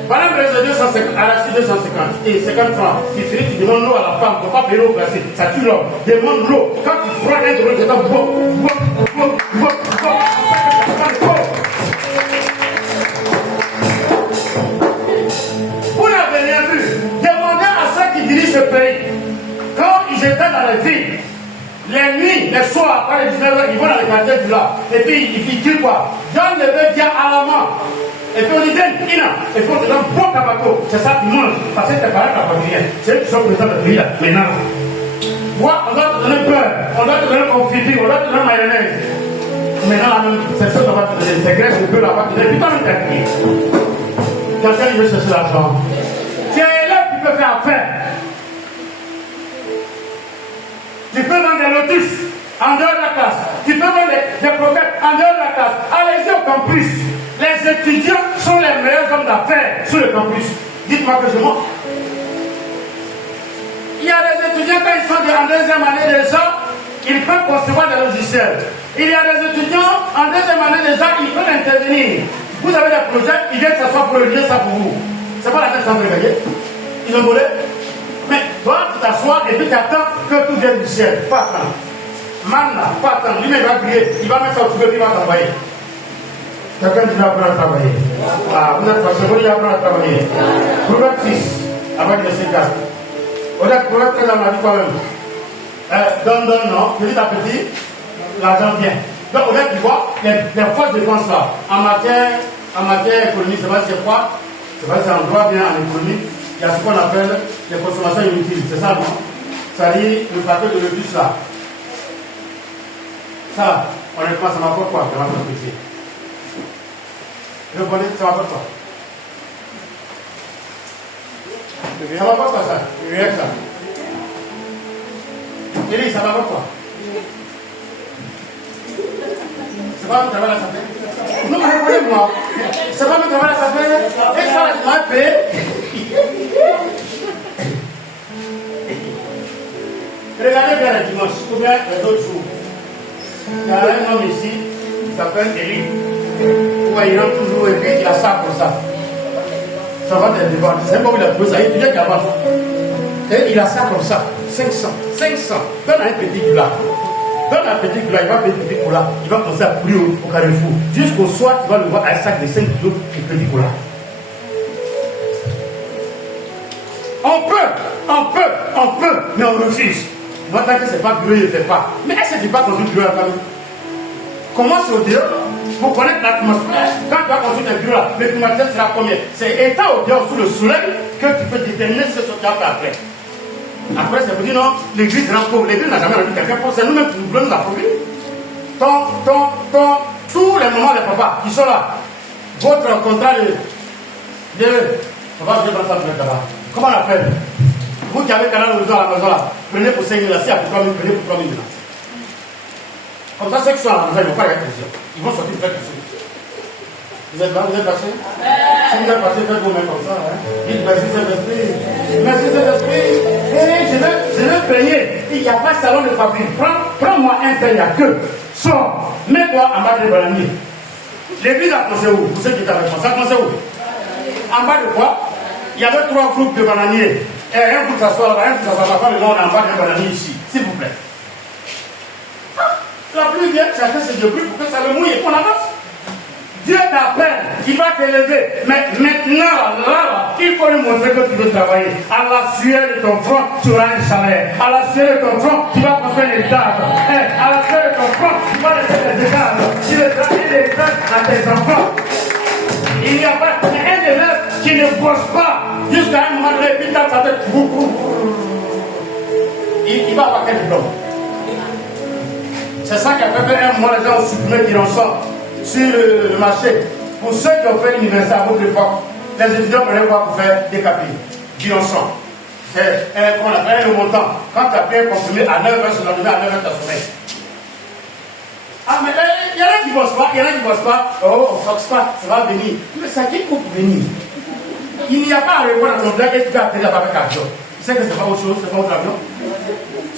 Madame pressé 250, à la suite 250 et 50 francs. Tu finis, tu demandes l'eau à la femme, tu ne peux pas payer l'eau pressée, ça tue l'homme. Demande l'eau. Quand tu prends un drôle de temps, vous n'avez rien vu. Demandez à ceux qui dirigent ce pays. Quand ils étaient dans les villes, les nuits, les soirs, après les 19h, ils vont dans les quartiers du là. Et puis ils disent quoi? Donne le bœuf bien à la main. Et puis on dit, il faut te donner un bon tabac. C'est ça qu'ils mangent. Parce que tes parents n'ont pas dit rien. C'est eux qui sont présents dans le pays là. Maintenant, moi, on doit te donner beurre, on doit te donner confiture, on doit te donner mayonnaise. Maintenant, c'est ça qu'on va te donner. C'est grâce que Dieu va te donner. Puis toi, tu as crié. Quelqu'un qui veut chercher l'argent. Tu es élève, tu peux faire affaire. Tu peux vendre des lotus en dehors de la classe. Tu peux vendre des prophètes en dehors de la classe. Allez-y au campus. Les étudiants sont les meilleurs hommes d'affaires sur le campus. Dites-moi que je mens. Il y a des étudiants, quand ils sont en deuxième année déjà, ils peuvent concevoir des logiciels. Il y a des étudiants en deuxième année déjà, ils peuvent intervenir. Vous avez des projets, ils viennent s'asseoir pour régler ça pour vous. C'est pas la tête sans réveiller. Ils ont volé. Mais toi, tu t'assois et puis tu attends que tout vienne du ciel. Pas attendre. Manna, pas attendre. Lui, il va crier, il va mettre ça au feu, il va t'envoyer. Quelqu'un qui va apprendre à travailler. Ah, vous êtes passé, vous allez apprendre à travailler. Proverbe 6, avec les C4. Vous êtes très dans la vie quand même. Donne, non. Petit à petit, l'argent vient. Donc, au tu vois, les forces de défense là, en matière économique, c'est vrai, c'est quoi? C'est vrai, c'est un droit bien en économie. Il y a ce qu'on appelle les consommations inutiles. C'est ça, non? C'est-à-dire le paquet de l'obus là. Ça, honnêtement, ça m'apporte quoi? Ça m'apporte petit. Le bonnet, ça m'apporte quoi? Ça m'apporte quoi ça? Rien que ça. Élie, ça m'apporte quoi? C'est pas mon travail à sa non, répondez-moi. C'est pas mon travail à sa et ça, je m'ai payé. Regardez bien le dimanche, ou bien les autres jours. Il y a un homme ici, qui s'appelle Élie. Il rentre toujours et puis il a ça pour ça. Ça va te débattre. C'est pas où il a trouvé ça. Il vient qu'il a pas. Et il a ça comme ça. 500. Donne un petit glas. Donne un petit glas. Il va payer petit cola. Il va commencer à courir au carrefour. Jusqu'au soir, tu vas le voir un sac de 5 kilos de petit cola. On peut, mais on refuse. Moi, tant que c'est pas bureau, il ne fait pas. Mais est-ce que tu n'as pas construit bureau à la famille? Commence au dehors pour connaître l'atmosphère. Quand tu vas construire un bureau là, le climatiseur sera combien? C'est étant au dehors sous le soleil que tu peux déterminer ce que tu as fait après. Après, ça veut dire non, l'église rend pauvre. L'église n'a jamais rendu quelqu'un pauvre. C'est nous-mêmes qui nous voulons nous approprier. Tous les moments des papas qui sont là, votre contrat de papa, je vais prendre ça pour là-bas. Comment on appelle? Vous qui avez canal de à la maison là, prenez pour 5 000 là, si à pour 3 000, prenez pour 3 000 là. Comme ça, ceux qui sont à la maison, ils ne vont pas regarder les yeux. Ils vont sortir faire quelque chose. Vous êtes là, vous êtes passé? Si vous êtes passé, faites vous-même comme ça. Hein? Dites merci Saint-Esprit. Merci Saint-Esprit. Je vais payer. Il n'y a pas de salon de fabrique. Prends-moi un tel, il n'y a que. Sors. Mets-toi en bas des bananiers. L'église a commencé où? Vous savez qui est avec moi? Ça a commencé où? En bas de quoi? Il y avait 3 groupes de bananiers. Et un pour s'asseoir là, un pour s'asseoir là, le nom en bas des bananiers ici. S'il vous plaît. La pluie vient, chacun se débrouille pour que ça le mouille et qu'on avance. Dieu t'appelle, il va t'élever. Mais maintenant, là, il faut lui montrer que tu veux travailler. À la sueur de ton front, tu auras un salaire. À la sueur de ton front, tu vas construire une étage. À la sueur de ton front, tu vas laisser des étages. Tu les donnes des étages à tes enfants. Il n'y a pas un élève qui ne bosse pas jusqu'à un moment donné, puis dans sa tête, il va avoir quel diplôme? C'est ça qui a fait un mois, les gens ont supprimé Guironçon sur le marché. Pour ceux qui ont fait l'université à votre époque, les étudiants prenaient quoi pour faire des capilles? Guironçon. C'est comment on appelle le montant. Quand tu as pris un comprimé à 9h, sur la journée, à 9h, tu as sommeil. Ah, mais il y en a qui ne bossent pas, il y en a qui ne bossent pas. Oh, on ne force pas, ça va venir. Mais ça qui pour venir? Il n'y a pas à répondre à ton blague et tu vas appeler avec avion. Tu sais que ce n'est pas autre chose, ce n'est pas autre avion.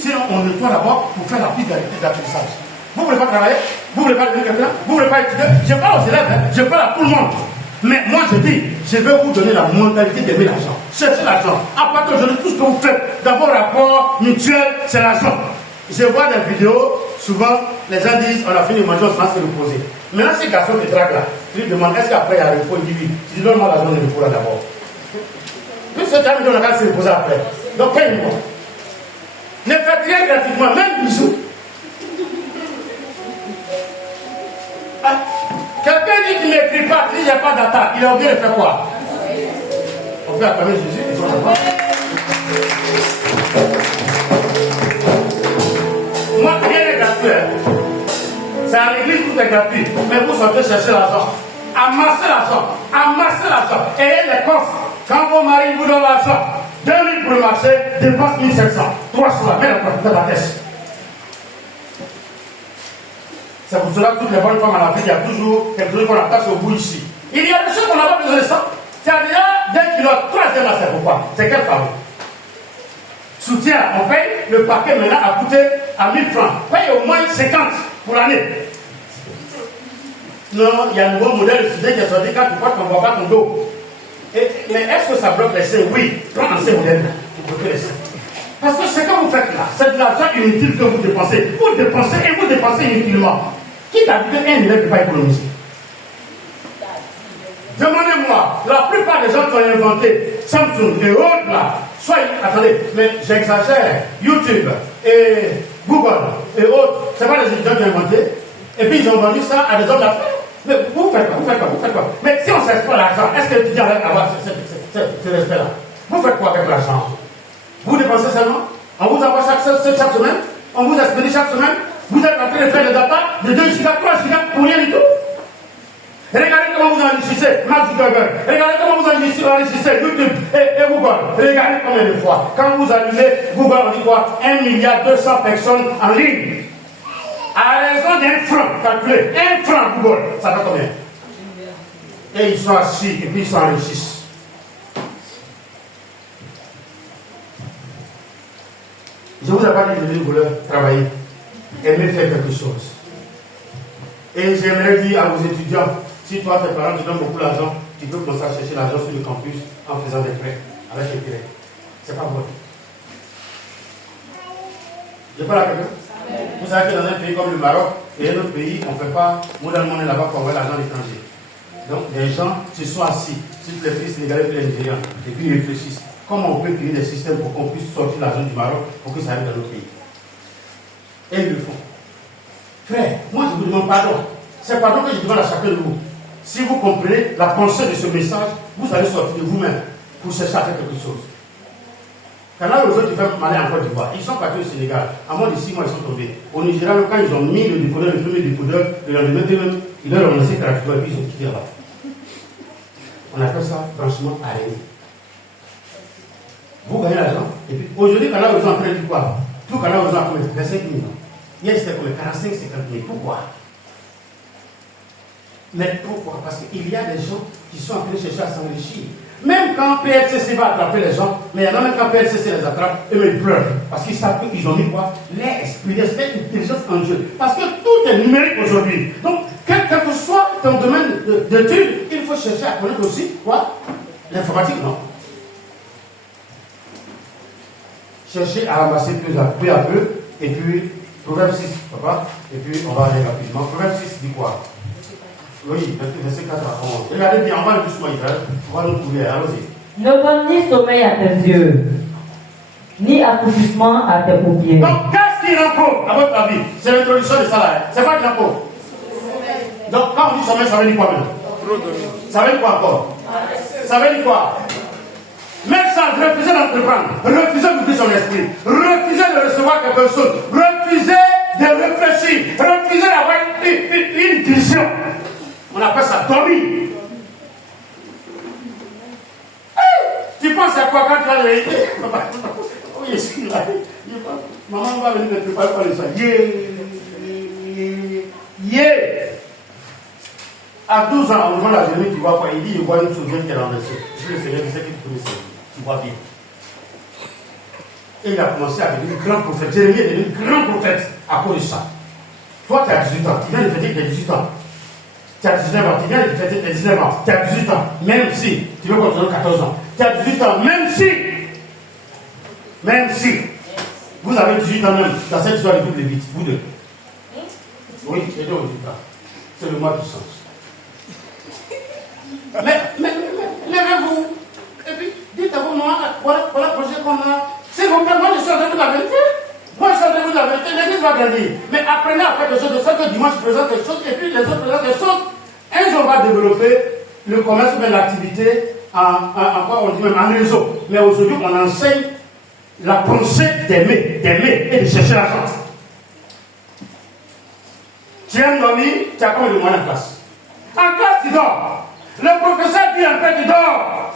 Sinon, on nettoie d'abord pour faire la petite d'apprentissage. Vous ne voulez pas travailler? Vous ne voulez pas devenir quelqu'un? Vous ne voulez pas étudier? Je parle aux élèves, hein? Je parle à tout le monde. Mais moi, je dis, je vais vous donner la mentalité d'aimer l'argent. Cherchez l'argent. À partir d'aujourd'hui, tout ce que vous faites, d'abord rapport mutuel, c'est l'argent. Je vois des vidéos, souvent, les gens disent, on a fini de manger, on se reposer. Maintenant, ces garçons qui draguent là, tu lui demandes, est-ce qu'après il y a le repos? Il dit oui. Tu dis, donne-moi l'argent de repos là d'abord. Puis ce terme, on a se reposer après. Donc, paye-moi. Ne faites rien gratuitement, même bisous. Ah, quelqu'un dit qu'il n'écrit pas, il dit qu'il n'y a pas d'attaque. Il a oublié de faire quoi? On peut acclamer Jésus et son enfant. Moi, rien n'est gratuit. C'est à l'église tout est gratuit, mais vous sortez chercher l'argent. Amassez l'argent. Ayez les coffres. Quand vos maris vous donnent l'argent, 2000 pour le marché, dépense 1700. 300, mets la porte de la caisse. C'est pour cela que toutes les bonnes femmes en Afrique, il y a toujours quelque chose qu'on attache au bout ici. Il y a des choses qu'on n'a pas besoin de ça. C'est-à-dire, d'un kilo, troisième là, c'est pourquoi? C'est quel faveur? Soutien, on paye, le paquet maintenant a coûté à 1000 francs. Paye au moins 50 pour l'année. Non, il y a un nouveau modèle de soutien qui est sorti quand tu portes, on ne voit pas ton dos. Mais est-ce que ça bloque les seins? Oui, prends un ces modèles-là pour bloquer les seins. Parce que ce que vous faites là, c'est de l'argent inutile que vous dépensez. Vous dépensez et vous dépensez inutilement. Qui t'a dit qu'un élève ne peut pas économiser? Demandez-moi, la plupart des gens qui ont inventé Samsung et autres là, attendez, mais j'exagère, YouTube et Google et autres, c'est pas des étudiants qui ont inventé, et puis ils ont vendu ça à des hommes d'affaires. Mais vous faites quoi? Mais si on ne sait pas l'argent, est-ce que l'étudiant va avoir ce respect-là? Vous faites quoi avec l'argent? Vous dépensez seulement? On vous envoie chaque semaine? On vous expédie chaque semaine? Vous êtes en train de faire des data de 2 gigas, 3 gigas pour rien du tout? Regardez comment vous enrichissez Mark Zuckerberg. Regardez comment vous enrichissez YouTube et Google. Regardez combien de fois. Quand vous allumez Google, on dit quoi? 1 milliard 200 personnes en ligne. À raison d'un franc calculé. 1 franc Google. Ça fait combien? Et ils sont assis et puis ils s'enrichissent. Je vous ai pas dit de venir vouloir travailler. Aimer faire quelque chose. Et j'aimerais dire à vos étudiants, si toi, tes parents te donnent beaucoup d'argent, tu peux commencer à chercher l'argent sur le campus en faisant des prêts avec les prêts. C'est pas bon. Je parle à quelqu'un. Vous savez que dans un pays comme le Maroc et un autre pays, on ne fait pas modèle monnaie là-bas pour avoir l'argent étranger. Donc les gens se sont assis sur les pays sénégalais et les Nigériens et puis ils réfléchissent. Comment on peut créer des systèmes pour qu'on puisse sortir l'argent du Maroc pour que ça arrive dans notre pays? Et ils le font. Frère, moi je vous demande pardon. C'est pardon que je demande à chacun de vous. Si vous comprenez la pensée de ce message, vous allez sortir de vous-même pour chercher à faire quelque chose. Quand là, les autres qui font mal en Côte d'Ivoire, ils sont partis au Sénégal. À moins de 6 mois, ils sont tombés. Au Nigeria, quand ils ont mis le décodeur, le premier décodeur, le lendemain, ils leur ont laissé gratuitement et puis ils ont quitté là-bas. On appelle ça franchement arrêté. Vous gagnez l'argent. Et puis aujourd'hui, quand là, ils sont en train de dire quoi? Tout quand là, ils ont combien? 25 000. Hier, c'était combien? 45, 50 000. Pourquoi? Mais pourquoi? Parce qu'il y a des gens qui sont en train de chercher à s'enrichir. Même quand PLCC va attraper les gens, mais il y en a même quand PLCC les attrape, eux ils pleurent. Parce qu'ils savent qu'ils ont mis quoi? L'esprit, l'intelligence en jeu. Parce que tout est numérique aujourd'hui. Donc, quel que soit ton domaine d'études, il faut chercher à connaître aussi quoi? L'informatique, non? Chercher à ramasser peu à peu, et puis, Proverbe 6, papa, et puis on va aller rapidement. Proverbe 6 dit quoi? Oui, verset 4 à 11. Regardez bien, on va le doucement, on va nous trouver, allons-y. Ne donne ni sommeil à tes yeux, ni accomplissement à tes paupières. Donc, qu'est-ce qui rend à votre avis? C'est l'introduction de ça là. C'est quoi qui rend? Donc, quand on dit sommeil, ça veut dire quoi maintenant? Ça veut dire quoi encore? Ça veut dire quoi? Même ça, refuser d'entreprendre, refuser d'ouvrir son esprit, refuser de recevoir quelque chose, refuser de réfléchir, refuser d'avoir une vision. On appelle ça dormir. Tu penses à quoi quand tu vas aller? Oui, ici, là. Maman va venir me préparer pour les soins. À 12 ans, on demande à Jérémie, tu vois quoi? Il dit, je vois une chose qui est renversée. Je dis, le Seigneur, c'est qu'il connaît ça. Tu vois bien. Et il a commencé à devenir grand prophète. Jérémie est devenu grand prophète à cause de ça. Toi, tu as 18 ans. Tu viens de fêter tes 18 ans. Tu as 19 ans. Tu viens de fêter tes 19 ans. Tu as 18 ans. Même si tu veux continuer 14 ans. Tu as 18 ans. Même si vous avez 18 ans même. Dans cette histoire de Bible vite. Vous deux. Oui, c'est deux 18 ans. C'est le mois qui change. Mais levez-vous. Et puis, dites à vos mamans, voilà le projet qu'on a. C'est vous plaît, moi je suis en train de vous la vérité. Moi je suis en train de vous la vérité. L'église va grandir. Mais apprenez à faire des choses de sorte que dimanche je présente des choses et puis les autres présentent des choses. Un jour on va développer le commerce ou l'activité en on dit même en réseau. Mais aujourd'hui on enseigne la pensée d'aimer et de chercher l'argent. Tu aimes dormir, tu as comme de moyens en classe. En classe, tu dors. Le professeur dit en fait, tu dors.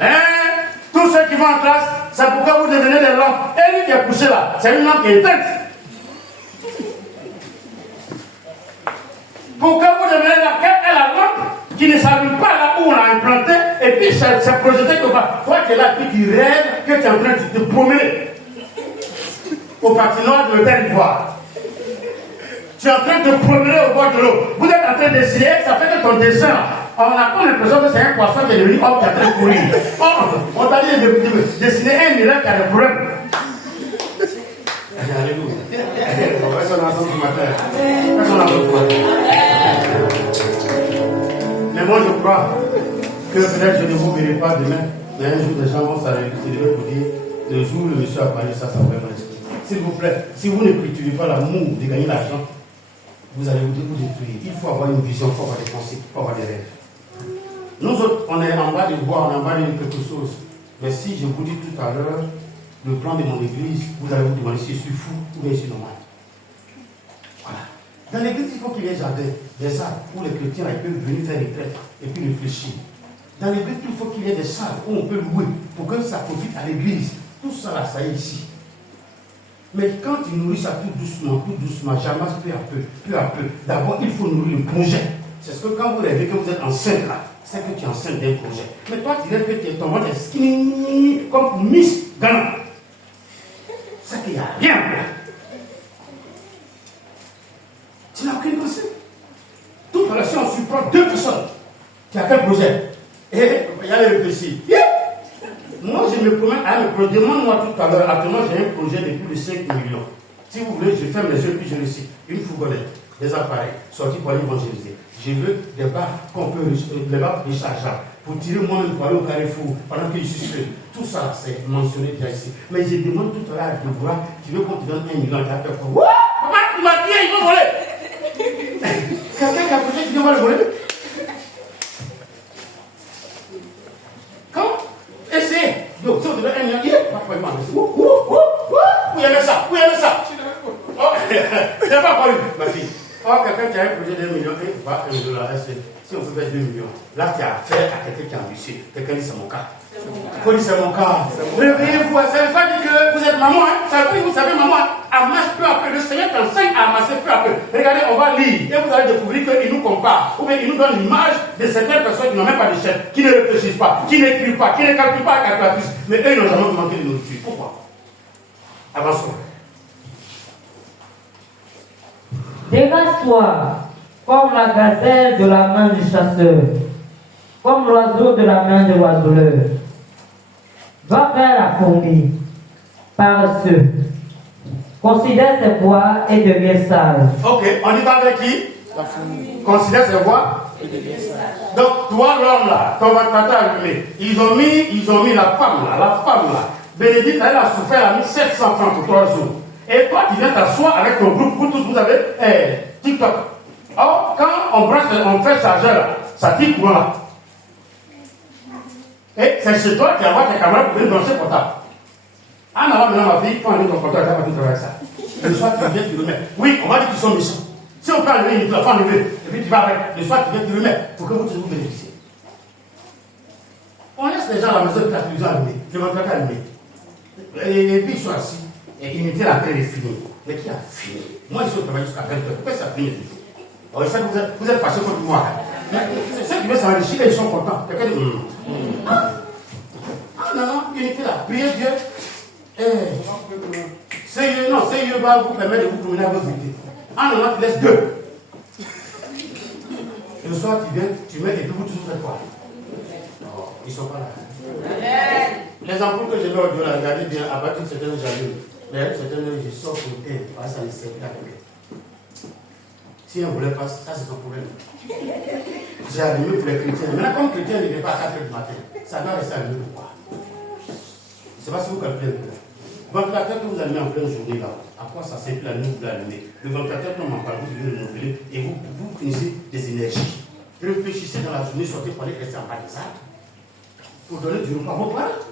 Hein? Tous ceux qui vont en classe, c'est pourquoi vous devenez des lampes. Et lui qui est couché là, c'est une lampe qui est éteinte. Pourquoi vous devenez là? Quelle est la lampe qui ne s'allume pas là où on a implanté et puis c'est projeté que toi qui es là, puis tu rêves que tu es en train de te promener au patinoire de l'hôtel d'Ivoire. Tu es en train de te promener au bord de l'eau. Vous êtes en train d'essayer, ça fait que ton dessin, on a comme l'impression que c'est un poisson qui est devenu homme qui est en train de courir. On t'a dit de dessiner un miracle qui a des problèmes. Alléluia. Est-ce qu'on a ensemble ce matin? Est-ce qu'on a ensemble ce matin? Mais moi je crois que peut-être je ne vous verrai pas demain, mais un jour des gens vont s'arrêter pour dire le jour où le monsieur a parlé ça va vraiment rester. S'il vous plaît, si vous ne cultivez pas l'amour de gagner l'argent, vous allez vous détruire. Il faut avoir une vision, il faut avoir des pensées, il faut avoir des rêves. Nous autres, on est en bas de bois, on est en bas de quelque chose. Mais si je vous dis tout à l'heure, le plan de mon église, vous allez vous demander si je suis fou ou bien je suis normal. Voilà. Dans l'église, il faut qu'il y ait un jardin, des arbres où les chrétiens peuvent venir faire des retraite et puis réfléchir. Dans l'église, il faut qu'il y ait des salles où on peut louer pour que ça profite à l'église. Tout ça là, ça est ici. Mais quand tu nourris ça tout doucement, jamais peu à peu. D'abord, il faut nourrir le projet. C'est ce que quand vous rêvez que vous êtes enceinte là, c'est que tu es enceinte d'un projet. Mais toi, tu rêves que tu es ton ventre skinny comme Miss Ghana. C'est qu'il n'y a rien là. Tu n'as aucune pensée. Toute relation supporte deux personnes. Tu as quel projet? Et il y a les réfléchir. Moi, je me promets à me demande-moi tout à l'heure. Actuellement, j'ai un projet de plus de 5 millions. Si vous voulez, je ferme les yeux puis je le cite. Une fourgonnette, des appareils, sortis pour aller évangéliser. Je veux des baffes qu'on peut, des baffes rechargeables. Pour tirer moi-même pour aller au carrefour pendant que je suis seul. Tout ça, c'est mentionné déjà ici. Mais je demande tout à l'heure à Deborah, tu veux qu'on te donne 1 million, tu as fait quoi? Comment tu m'as dit, il va voler? Quelqu'un qui a posé, tu dois le voler? Comment? Essayez. Donc, si on te donne 1 million, il est pas vraiment. Où y avait ça? Où y avait ça? Oh, c'est pas encore eu, ma fille. Oh, quelqu'un qui a un projet d'1 million, et va $1 million. Si on peut faire 2 millions, là, tu as affaire à quelqu'un qui est ambitieux. Quelqu'un dit c'est mon cas. Il faut dire c'est mon cas. Réveillez-vous, ça veut pas dire que vous êtes maman, hein. Ça veut pas dire que vous savez, maman, amasse peu à peu. Le Seigneur t'enseigne à amasser peu à peu. Regardez, on va lire et vous allez découvrir qu'il nous compare. Ou bien il nous donne l'image de certaines personnes qui n'ont même pas de chef, qui ne réfléchissent pas, qui n'écrivent pas, qui ne calculent pas la calculatrice. Mais eux, ils n'ont jamais manqué de nourriture. Pourquoi? Avançons. Dégage-toi comme la gazelle de la main du chasseur, comme l'oiseau de la main de l'oiseleur. Va vers la fourmi, paresseux. Considère ses voies et deviens sage. Ok, on y va avec qui? La fourmi. Considère ses voies et deviens sage. Donc, toi, l'homme là, ton vacateur allumé, ils ont mis la femme là. Bénédicte, elle a souffert, elle a mis 700 francs pour 3 jours. Et toi, tu viens t'asseoir avec ton groupe, vous tous, vous avez TikTok. Or, quand on branche, on fait chargeur là, ça tire courant là. Et c'est chez toi qui envoie tes caméras pour venir brancher portable. En avant, maintenant, ma fille, quand on est ton portable, elle va tout travailler ça. Le soir, tu viens, tu remets. Oui, on va dire qu'ils sont méchants. Si on peut enlever, il faut enlever. Et puis tu vas avec. Le soir, tu viens, tu remets. Pour que vous toujours bénéficiez. On laisse les gens à la maison, la télévision allumée, le ventilateur allumé. Et puis ils sont assis. Et ils étaient en train de finir. Mais qui a fini? Moi, je suis au travail jusqu'à 20h. Pourquoi ça finit? Je sais que vous êtes fâchés contre moi. Ceux qui veulent s'enrichir, ils sont contents. Quelqu'un dit non, unité là. Priez Dieu. Seigneur va vous permettre de vous promener à vos idées. Non, tu laisses 2. Et le soir, tu viens, tu mets et puis vous toujours faites quoi? Non, ils ne sont pas là. Les enfants que je mets au Dieu là, regardez bien, à partir de certaines jaloux. Mais certaines, je sors pour eux, ça ne sert plus à quelqu'un. Si on ne voulait pas, ça c'est son problème. J'ai allumé pour les chrétiens. Maintenant, comme chrétien ne vient pas à 4h du matin, ça doit rester allumé pour quoi? Je ne sais pas si vous calculez. Le ventilateur que vous allumez en pleine journée là, à quoi ça sert plus la nuit vous l'allumez? Le ventilateur, comme on parle, vous devez le renouveler et vous finissez des énergies. Réfléchissez dans la journée, sortez pour aller rester en bas des arbres. Pour donner du repas à vos parents.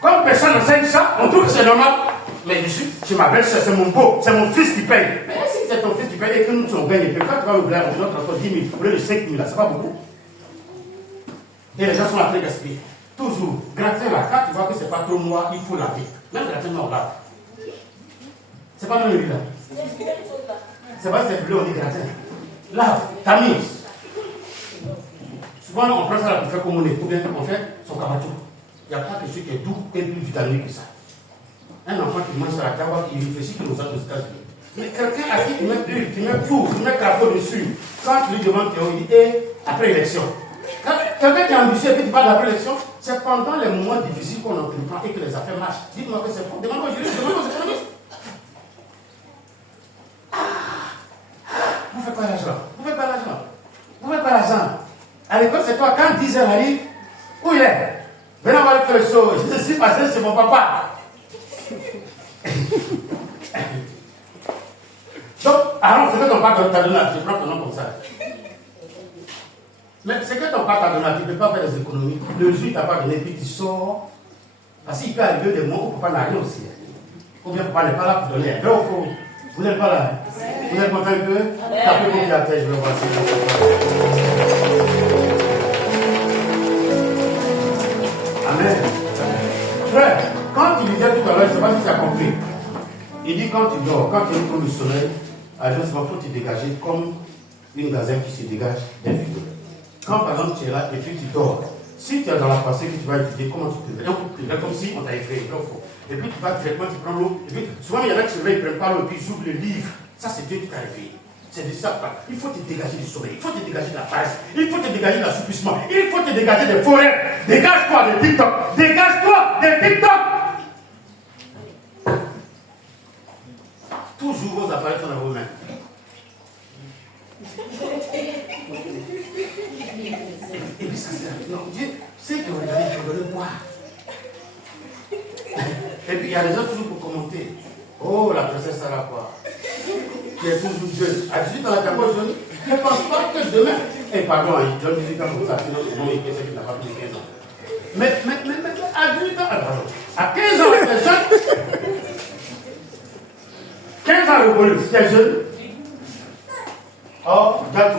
Comme personne n'enseigne ça, on trouve que c'est normal. Mais je suis chez ma belle-sœur, c'est mon beau, c'est mon fils qui paye. Mais si c'est ton fils qui paye et que nous sommes gagnés, quand tu vas nous blaire, on doit transporter 10 000, au lieu de 5 000, là, c'est pas beaucoup. Et les gens sont appelés gaspiller. Toujours, gratter la carte, tu vois que c'est pas trop noir, il faut laver. Même gratter, non, on lave. C'est pas même lui là. C'est pas c'est bleu, on dit gratin. Lave, tamise. Souvent, on prend ça là pour faire commoner, ou bien on fait son cabacho. Il n'y a pas quelque chose qui est doux et plus vitaminique que ça. Un enfant qui mange ça, qui réfléchit qu'il nous a aux États-Unis. Mais quelqu'un à qui tu mets d'huile, tu mets tout, tu mets crapaud dessus, quand tu lui demandes théorie, et après l'élection. Quelqu'un qui est ambitieux et puis tu parles d'après l'élection, c'est pendant les moments difficiles qu'on entreprend et que les affaires marchent. Dites-moi que c'est faux. Demande aux juristes, demande aux économistes. Vous faites pas l'argent. Vous faites pas l'argent. Vous faites pas l'argent. À l'école, c'est toi, quand 10 heures arrive, où il est? Venez voir le faire le show. Je suis passé chez mon papa. Donc, alors, c'est que ton père t'a donné, je prends ton nom comme ça. Mais c'est que ton père t'a donné, tu ne peux pas faire des économies. Le jour, il t'a pas donné, puis tu sors. Parce qu'il peut arriver des moments où papa n'a rien aussi. Ou bien papa n'est pas là pour donner. Mais au fond, vous n'êtes pas là. Vous êtes content un peu? Tapez vos pieds à terre, je vais voir si Amen. Frère, quand il disait tout à l'heure, je ne sais pas si tu as compris. Il dit quand tu dors, quand tu es au du soleil, à il faut te dégager comme une gazelle qui se dégage d'un feu. Quand par exemple tu es là et puis tu dors, si tu es dans la pensée que tu vas étudier, comment tu te réveilles, comme si on t'a effrayé. Et puis tu vas directement, tu prends l'eau, et puis souvent il y en a qui se réveillent, ils ne prennent pas l'eau, et puis ils ouvrent le livre. Ça c'est Dieu qui t'a réveillé. C'est de ça. Il faut te dégager du sommeil, il faut te dégager de la paresse, il faut te dégager de l'assouplissement, il faut te dégager des forêts. Dégage-toi de TikTok, dégage-toi de TikTok. Toujours vos appareils sont dans vos mains. Et puis ça c'est non, Dieu sait que vous allez te donner quoi. Et puis il y a des gens toujours pour commenter. Oh, la princesse Sarah quoi. Qui est toujours jeune. À 18 ans, elle est encore jeune. Je ne pense pas que demain. Eh pardon, il donne 18 ans comme ça, sinon c'est bon, il peut qu'il n'a pas plus de 15 ans. Mais à 18 ans, pardon. À 15 ans, elle est jeune. 15 ans le bonus, tu es jeune. Or, Gatou,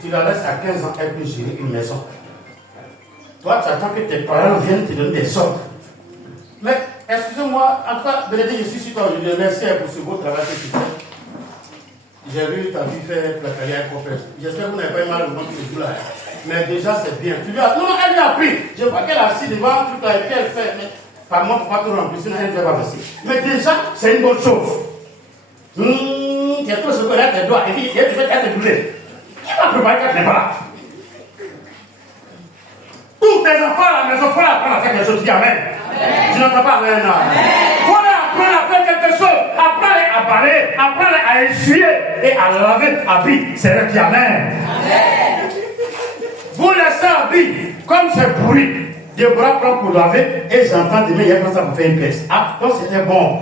tu la laisses à 15 ans, elle peut gérer une maison. Toi, tu attends que tes parents viennent te donner des ordres. Mais, excusez-moi, en tout cas, Bénédicte, je suis sur toi, je te remercie pour ce beau travail que tu fais. J'ai vu ta vie faire la carrière complète. J'espère que vous n'avez pas eu mal au ventre ce jour-là. Mais déjà, c'est bien. Tu lui as... Non, elle lui a appris. Je vois qu'elle a assis devant tout là et puis elle fait. Mais... Par moi, il ne faut pas tout remplir, sinon elle ne va pas passer. Mais déjà, c'est une bonne chose. Tu as tout ce que là, tes doigts, et puis tu fais être brûlé. Qui va préparer quand tu n'es pas là? Tous tes enfants à la maison, il faut apprendre à faire quelque chose. Dis Amen. Tu n'entends pas Amen. Il faut apprendre à faire quelque chose. Apprendre à parler, apprendre à essuyer et à laver habit. C'est là qui Amen. Vous laissez habit, comme c'est pourri. Déborah prend pour laver et j'entends demain, il y a comme ça pour faire une pièce. Ah, donc c'était bon.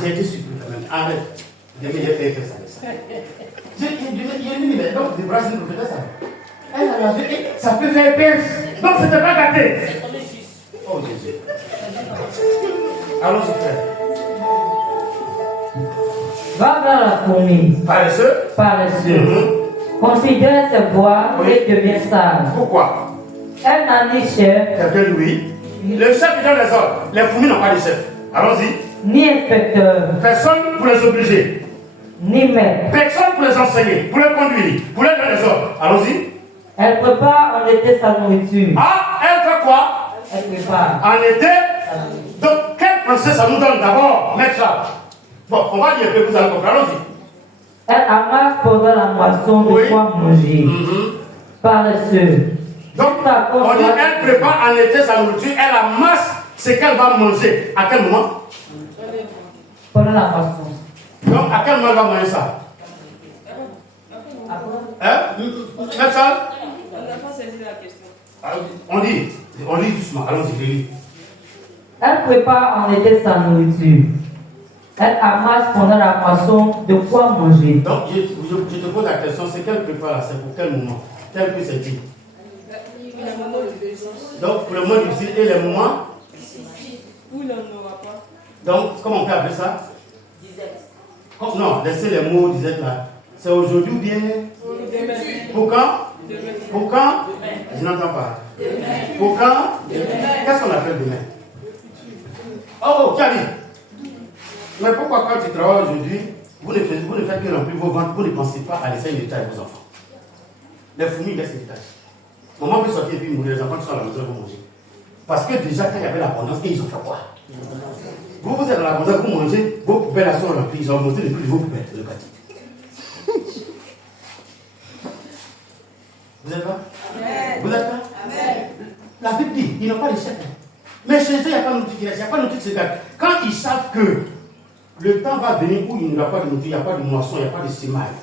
J'ai été surpris quand même. Arrête. Demain, il y a fait ça. Il y a une minute, donc Déborah, c'est une prophétesse. Elle a lavé et ça peut faire pièce. Donc c'était pas gâté. Oh Jésus. Allons-y, frère. Va vers la fourmi. Paresseux. Paresseux. Considère ses voies et devient sage. Pourquoi? Elle n'a ni chef. Quelqu'un oui. Le chef il donne les ordres. Les fourmis n'ont pas de chef. Allons-y. Ni inspecteur. Personne pour les obliger. Ni maître. Personne pour les enseigner. Pour les conduire. Pour les donner les ordres. Allons-y. Elle prépare en été sa nourriture. Ah, elle fait quoi? Elle prépare. En été. Donc, quelle pensée ça nous donne d'abord? Mettre ça. Bon, on va dire que vous allez comprendre. Allons-y. Elle amasse pendant la moisson de quoi manger. Paresseux. Donc, on dit qu'elle prépare en été sa nourriture, elle amasse ce qu'elle va manger. À quel moment? Pendant la moisson. Donc, à quel moment elle va manger ça? Hein? Faites ça? On n'a pas saisi la question. On lit doucement. Allons-y, je lis. Elle prépare en été sa nourriture. Elle amasse pendant la moisson de quoi manger. Donc, je te pose la question, c'est qu'elle prépare, c'est pour quel moment? Tel que c'est dit. Donc, pour le moment difficile et les moments Ou il n'en aura pas. Donc, comment on peut appeler ça? Disette. Non, laissez les mots disette là. C'est aujourd'hui ou bien? Demain. Pour quand? Demain. Pour quand? Demain. Je n'entends pas. Demain. Pour quand? Demain. Qu'est-ce qu'on appelle demain? Oh, Kali. Mais pourquoi quand tu travailles aujourd'hui, vous ne faites que remplir vos ventres, vous ne pensez pas à laisser une étage à vos enfants? Les fourmis laissent une étage. Maman peut sortir et puis mourir, les enfants qui sont à la maison vont manger. Parce que déjà, quand il y avait l'abondance, ils ont fait quoi? Vous êtes dans l'abondance, vous mangez, vos poubelles là sont remplies, ils ont monté le prix de vos poubelles, le bâti. Vous êtes là? Amen. Vous êtes là? Amen. La Bible dit, ils n'ont pas de chèque. Mais chez eux, il n'y a pas de nourriture qui reste, il n'y a pas de nourriture qui se garde. Quand ils savent que le temps va venir où il n'y aura pas de nourriture, il n'y a pas de moisson, il n'y a pas de sémaille,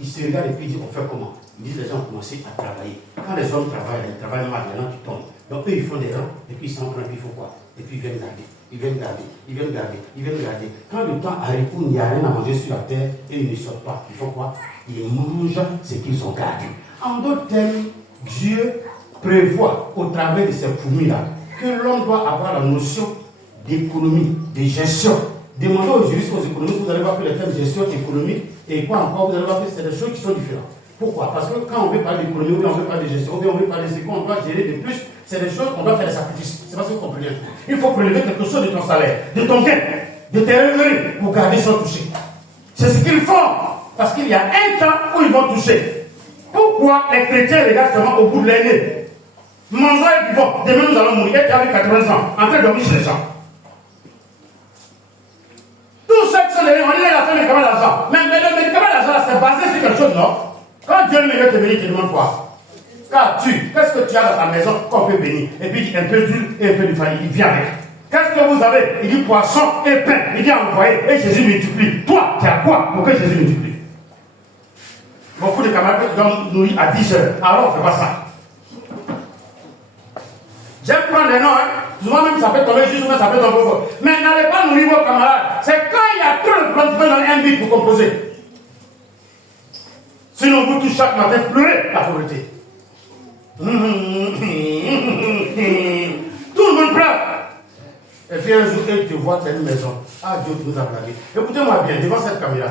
ils se regardent et puis ils disent, on fait comment? Ils disent, les gens ont commencé à travailler. Quand les hommes travaillent, ils travaillent mal, il y en a qui tombent. Donc eux, ils font des rangs, et puis ils s'en prennent, puis ils font quoi? Et puis ils viennent garder, ils viennent garder, ils viennent garder, ils viennent garder. Quand le temps arrive où il n'y a rien à manger sur la terre, et ils ne sortent pas, ils font quoi? Ils mangent ce qu'ils ont gardé. En d'autres termes, Dieu prévoit au travers de ces fourmis-là que l'homme doit avoir la notion d'économie, de gestion. Demandez aux juristes, aux économistes, vous allez voir que les termes de gestion économique et quoi encore, vous allez voir que c'est des choses qui sont différentes. Pourquoi? Parce que quand on veut parler d'économie, ou bien on veut parler de gestion, ou bien on veut parler de ce qu'on doit gérer de plus, c'est des choses qu'on doit faire des sacrifices. C'est pas ce que vous comprenez. Il faut prélever quelque chose de ton salaire, de ton gain, de tes revenus pour garder sans toucher. C'est ce qu'ils font. Parce qu'il y a un temps où ils vont toucher. Pourquoi les chrétiens regardent seulement au bout de l'année? Mangeons et buvons. Demain nous allons mourir. Et tu as 80 ans, en train de dormir chez les gens. Tous ceux qui sont derrière, on dit la fin du médicament d'argent. Mais le médicament d'argent, c'est basé sur quelque chose, non? Quand Dieu veut te bénir, tu demandes quoi? Qu'est-ce que tu as dans ta maison qu'on peut bénir? Et puis il dit un peu d'huile et un peu de farine. Il vient avec. Qu'est-ce que vous avez? Il dit poisson et pain. Il dit envoyé et Jésus multiplie. Toi, tu as quoi pour que Jésus multiplie? Beaucoup de camarades que tu dois nourrir à 10 heures. Alors on ne fait pas ça. J'aime prendre des noms, hein. Souvent même ça peut tomber juste, ça peut tomber fort. Mais n'allez pas nourrir vos camarades. C'est quand il y a trop de plans, tu peux donner un but pour composer. Sinon vous tous chaque matin pleurez la pauvreté. Tout le monde pleure. Et puis un jour, tu vois, tu as une maison. Ah, Dieu nous a blagué. Écoutez-moi bien, devant cette caméra.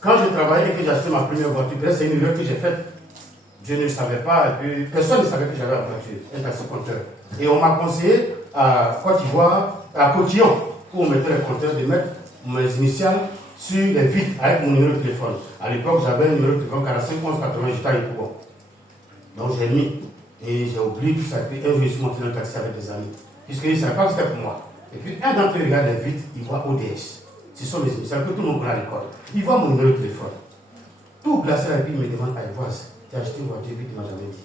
Quand je travaillais et que j'ai acheté ma première voiture, c'est une erreur que j'ai faite. Je ne savais pas, et puis personne ne savait que j'avais la voiture, un taxi-compteur. Et on m'a conseillé à Côte d'Ivoire, à Cotillon, où on mettait les compteurs, de mettre mes initiales sur les vitres avec mon numéro de téléphone. À l'époque, j'avais un numéro de téléphone 45 11 80, j'étais à Yopougon. Donc j'ai mis, et j'ai oublié tout ça. Et puis un jour, je suis monté dans le taxi avec des amis, puisque je ne savais pas que c'était pour moi. Et puis un d'entre eux regarde les vitres, il voit ODS. Ce sont mes initiales que tout le monde connaît à l'école. Il voit mon numéro de téléphone. Tout glacé, et puis il me demande, ah, vois, tu as acheté une voiture, puis tu ne m'as jamais dit.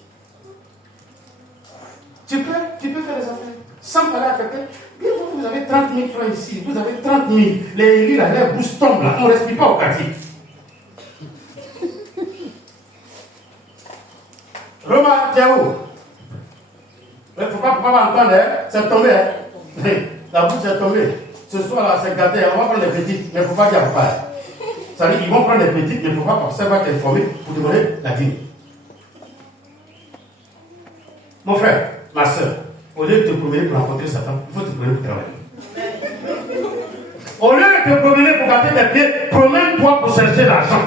Tu peux faire des affaires sans parler à quelqu'un. Bien, vous avez 30 000 francs ici, vous avez 30 000. Les lits, la bouche tombe là, on ne respire pas au quartier. Roma, tu es où? Il ne faut pas entendre, hein? C'est tombé. Hein? La bouche est tombée. Ce soir là, c'est gâté, on va prendre les petites, mais il ne faut pas dire papa. Ça veut dire qu'ils vont prendre les petites, mais il ne faut pas penser à t'informer pour demander la dîme. Mon frère, ma soeur, au lieu de te promener pour rencontrer Satan, il faut te promener pour travailler. Au lieu de te promener pour gâter tes pieds, promène-toi pour chercher l'argent.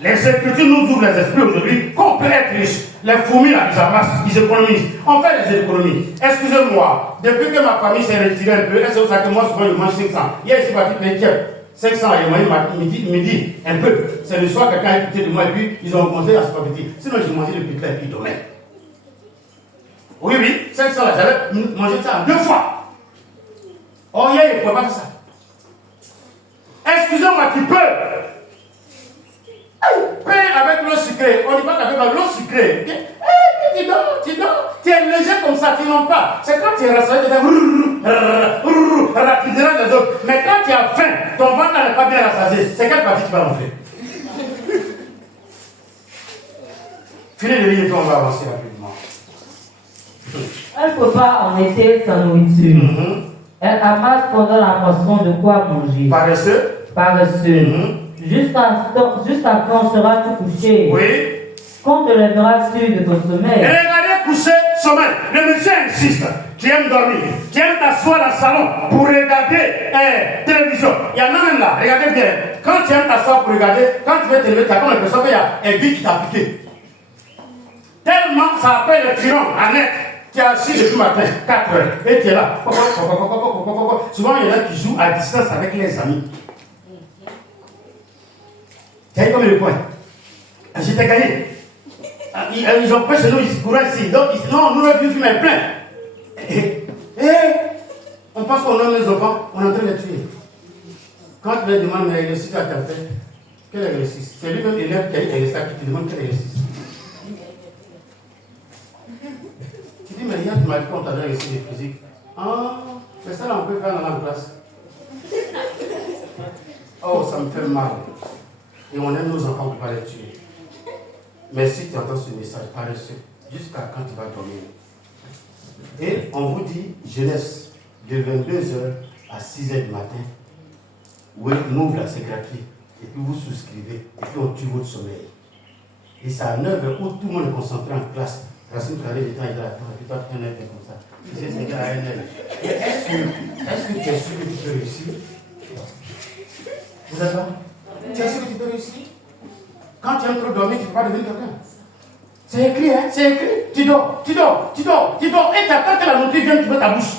Les Écritures nous ouvrent les esprits aujourd'hui qu'on peut être riche. Les fourmis là, ils amassent, ils économisent. On fait des économies. Excusez-moi, depuis que ma famille s'est retirée un peu, est-ce que vous savez que moi souvent je mange 500? Hier ici, parti plein de 500, ils m'ont midi, un peu. C'est le soir, quelqu'un a écouté de moi et puis ils ont augmenté la spaghetti. Sinon, j'ai mangé le piquet et puis ils dormaient. Oui, 500 là, j'avais mangé ça 2 fois. Oh, hier, il ne pouvait pas faire ça. Excusez-moi, tu peux. Pain avec l'eau sucrée. On ne dit pas qu'avec l'eau sucrée. Tu dors. Tu es léger comme ça, tu n'en pas. C'est quand tu es rassuré, tu déranges les autres. Mais quand tu as faim, ton ventre n'est pas bien rassasié. C'est quelle partie tu vas gonfler? Finis de lire et puis on va avancer rapidement. Elle ne peut pas en été sans nourriture. Elle amasse pendant la moisson de quoi manger. Paresseux. Jusqu'à quand seras-tu couché? Oui. Quand te lèveras-tu de ton sommeil? Et regardez, coucher, sommeil. Le monsieur insiste. tu aimes dormir, tu aimes t'asseoir dans le salon pour regarder télévision. Il y en a même là, regardez bien. Quand tu aimes t'asseoir pour regarder, quand tu veux te lever, tu as comme l'impression qu'il y a un but qui t'a piqué. Tellement ça appelle le tyran, Annette, qui est assis depuis matin, 4 heures, et tu es là. Souvent, il y en a qui jouent à distance avec les amis. Tu as eu combien de points? J'étais gagné. Ils ont pris chez nous, ils couraient ici. Donc, non, nous, le film est plein. Et on pense qu'on aime les enfants, on est en train de les tuer. Quand tu leur demandes, mais l'exercice à ta fait, quel exercice? C'est lui-même élève qui a eu l'exercice qui te demande quel exercice. Tu dis, mais hier, tu m'as dit qu'on t'a donné l'exercice de physique. Ah, mais ça, là, on peut faire dans la classe. Oh, ça me fait mal. Et on aime nos enfants pour ne pas les tuer. Mais si tu entends ce message, paresseux, jusqu'à quand tu vas dormir. Et on vous dit, jeunesse, de 22h à 6h du matin, oui, on ouvre là, c'est gratuit. Et puis vous souscrivez, et puis on tue votre sommeil. Et c'est à 9h où tout le monde est concentré en classe. Racine Traoré, j'étais à la fin, et puis toi, tu es un élève comme ça. Tu sais, c'est à un élève. Est-ce que tu es sûr que tu peux réussir? Vous êtes là? Tu es sûr que tu peux réussir? Quand tu aimes trop dormir, tu ne peux pas devenir quelqu'un. C'est écrit, hein? C'est écrit. Tu dors. Et tu attends que la nourriture vienne trouver ta bouche.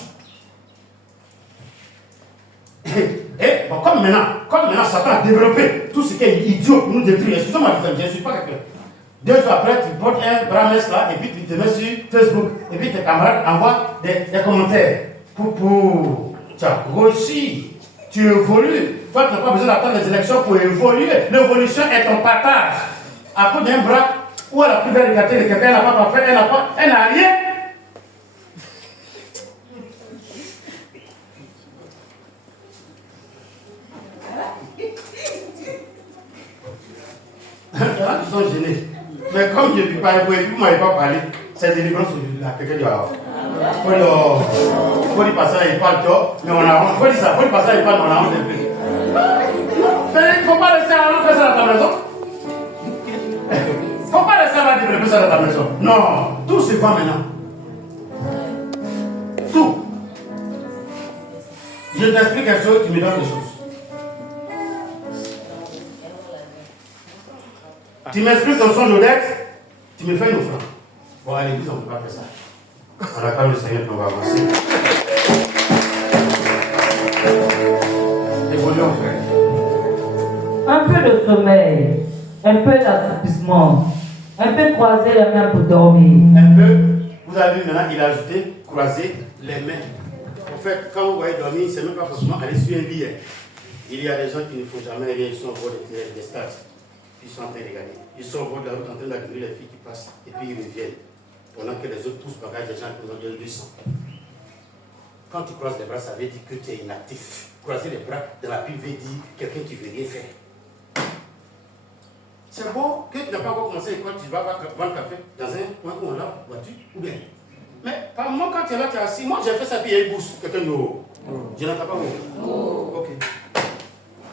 Et bon, comme maintenant, Satan a développé tout ce qui est idiot pour nous détruire. Excusez-moi, je ne suis pas quelqu'un. 2 jours après, tu portes un bras mince là, et puis tu te mets sur Facebook. Et puis tes camarades envoient des commentaires. Tu as grossi. Tu évolues. Toi, tu n'as pas besoin d'attendre les élections pour évoluer. L'évolution est ton partage. À cause d'un bras, où elle a pu faire regarder quelqu'un, elle n'a pas parfait, elle n'a rien. Il y en a qui sont gênés. Mais comme je ne vis pas, vous ne m'avez pas parlé, c'est délivrance aujourd'hui. Quelqu'un dit alors. Faut dire passer, il parle, mais on a honte. Faut dire ça, faut dire passer, il parle, on a honte un peu. Mais il ne faut pas laisser un faire ça dans ta maison. Il ne faut pas laisser un développer ça dans ta maison. Non, tout se vend maintenant. Tout. Je t'explique quelque chose, tu me donnes des choses. Tu m'expliques ton son d'Odette, tu me fais une offrande. Bon, à l'église, on ne peut pas faire ça. On n'a pas le Seigneur qu'on va avancer. Évoluons, frère. Un peu de sommeil, un peu d'assouplissement, un peu croiser les mains pour dormir. Un peu, vous avez vu maintenant, il a ajouté croiser les mains. En fait, quand vous voyez dormir, c'est même pas forcément aller sur un billet. Il y a des gens qui ne font jamais rien, ils sont au bord des stades. Ils sont en train de regarder. Ils sont au bord de la route en train d'accueillir les filles qui passent. Et puis ils reviennent. Pendant que les autres poussent bagages des gens qui ont donné du sang. Quand tu croises les bras, ça veut dire que tu es inactif. Croiser les bras dans la Bible veut dire quelqu'un qui ne veut rien faire. C'est bon que tu n'as pas encore commencé l'école, tu vas vendre le café dans un coin où on a voiture ou bien. Mais par moment, quand tu es là, tu es assis. Moi, j'ai fait ça, puis il y a une bourse. Quelqu'un de haut. Je n'entends pas où. Ok.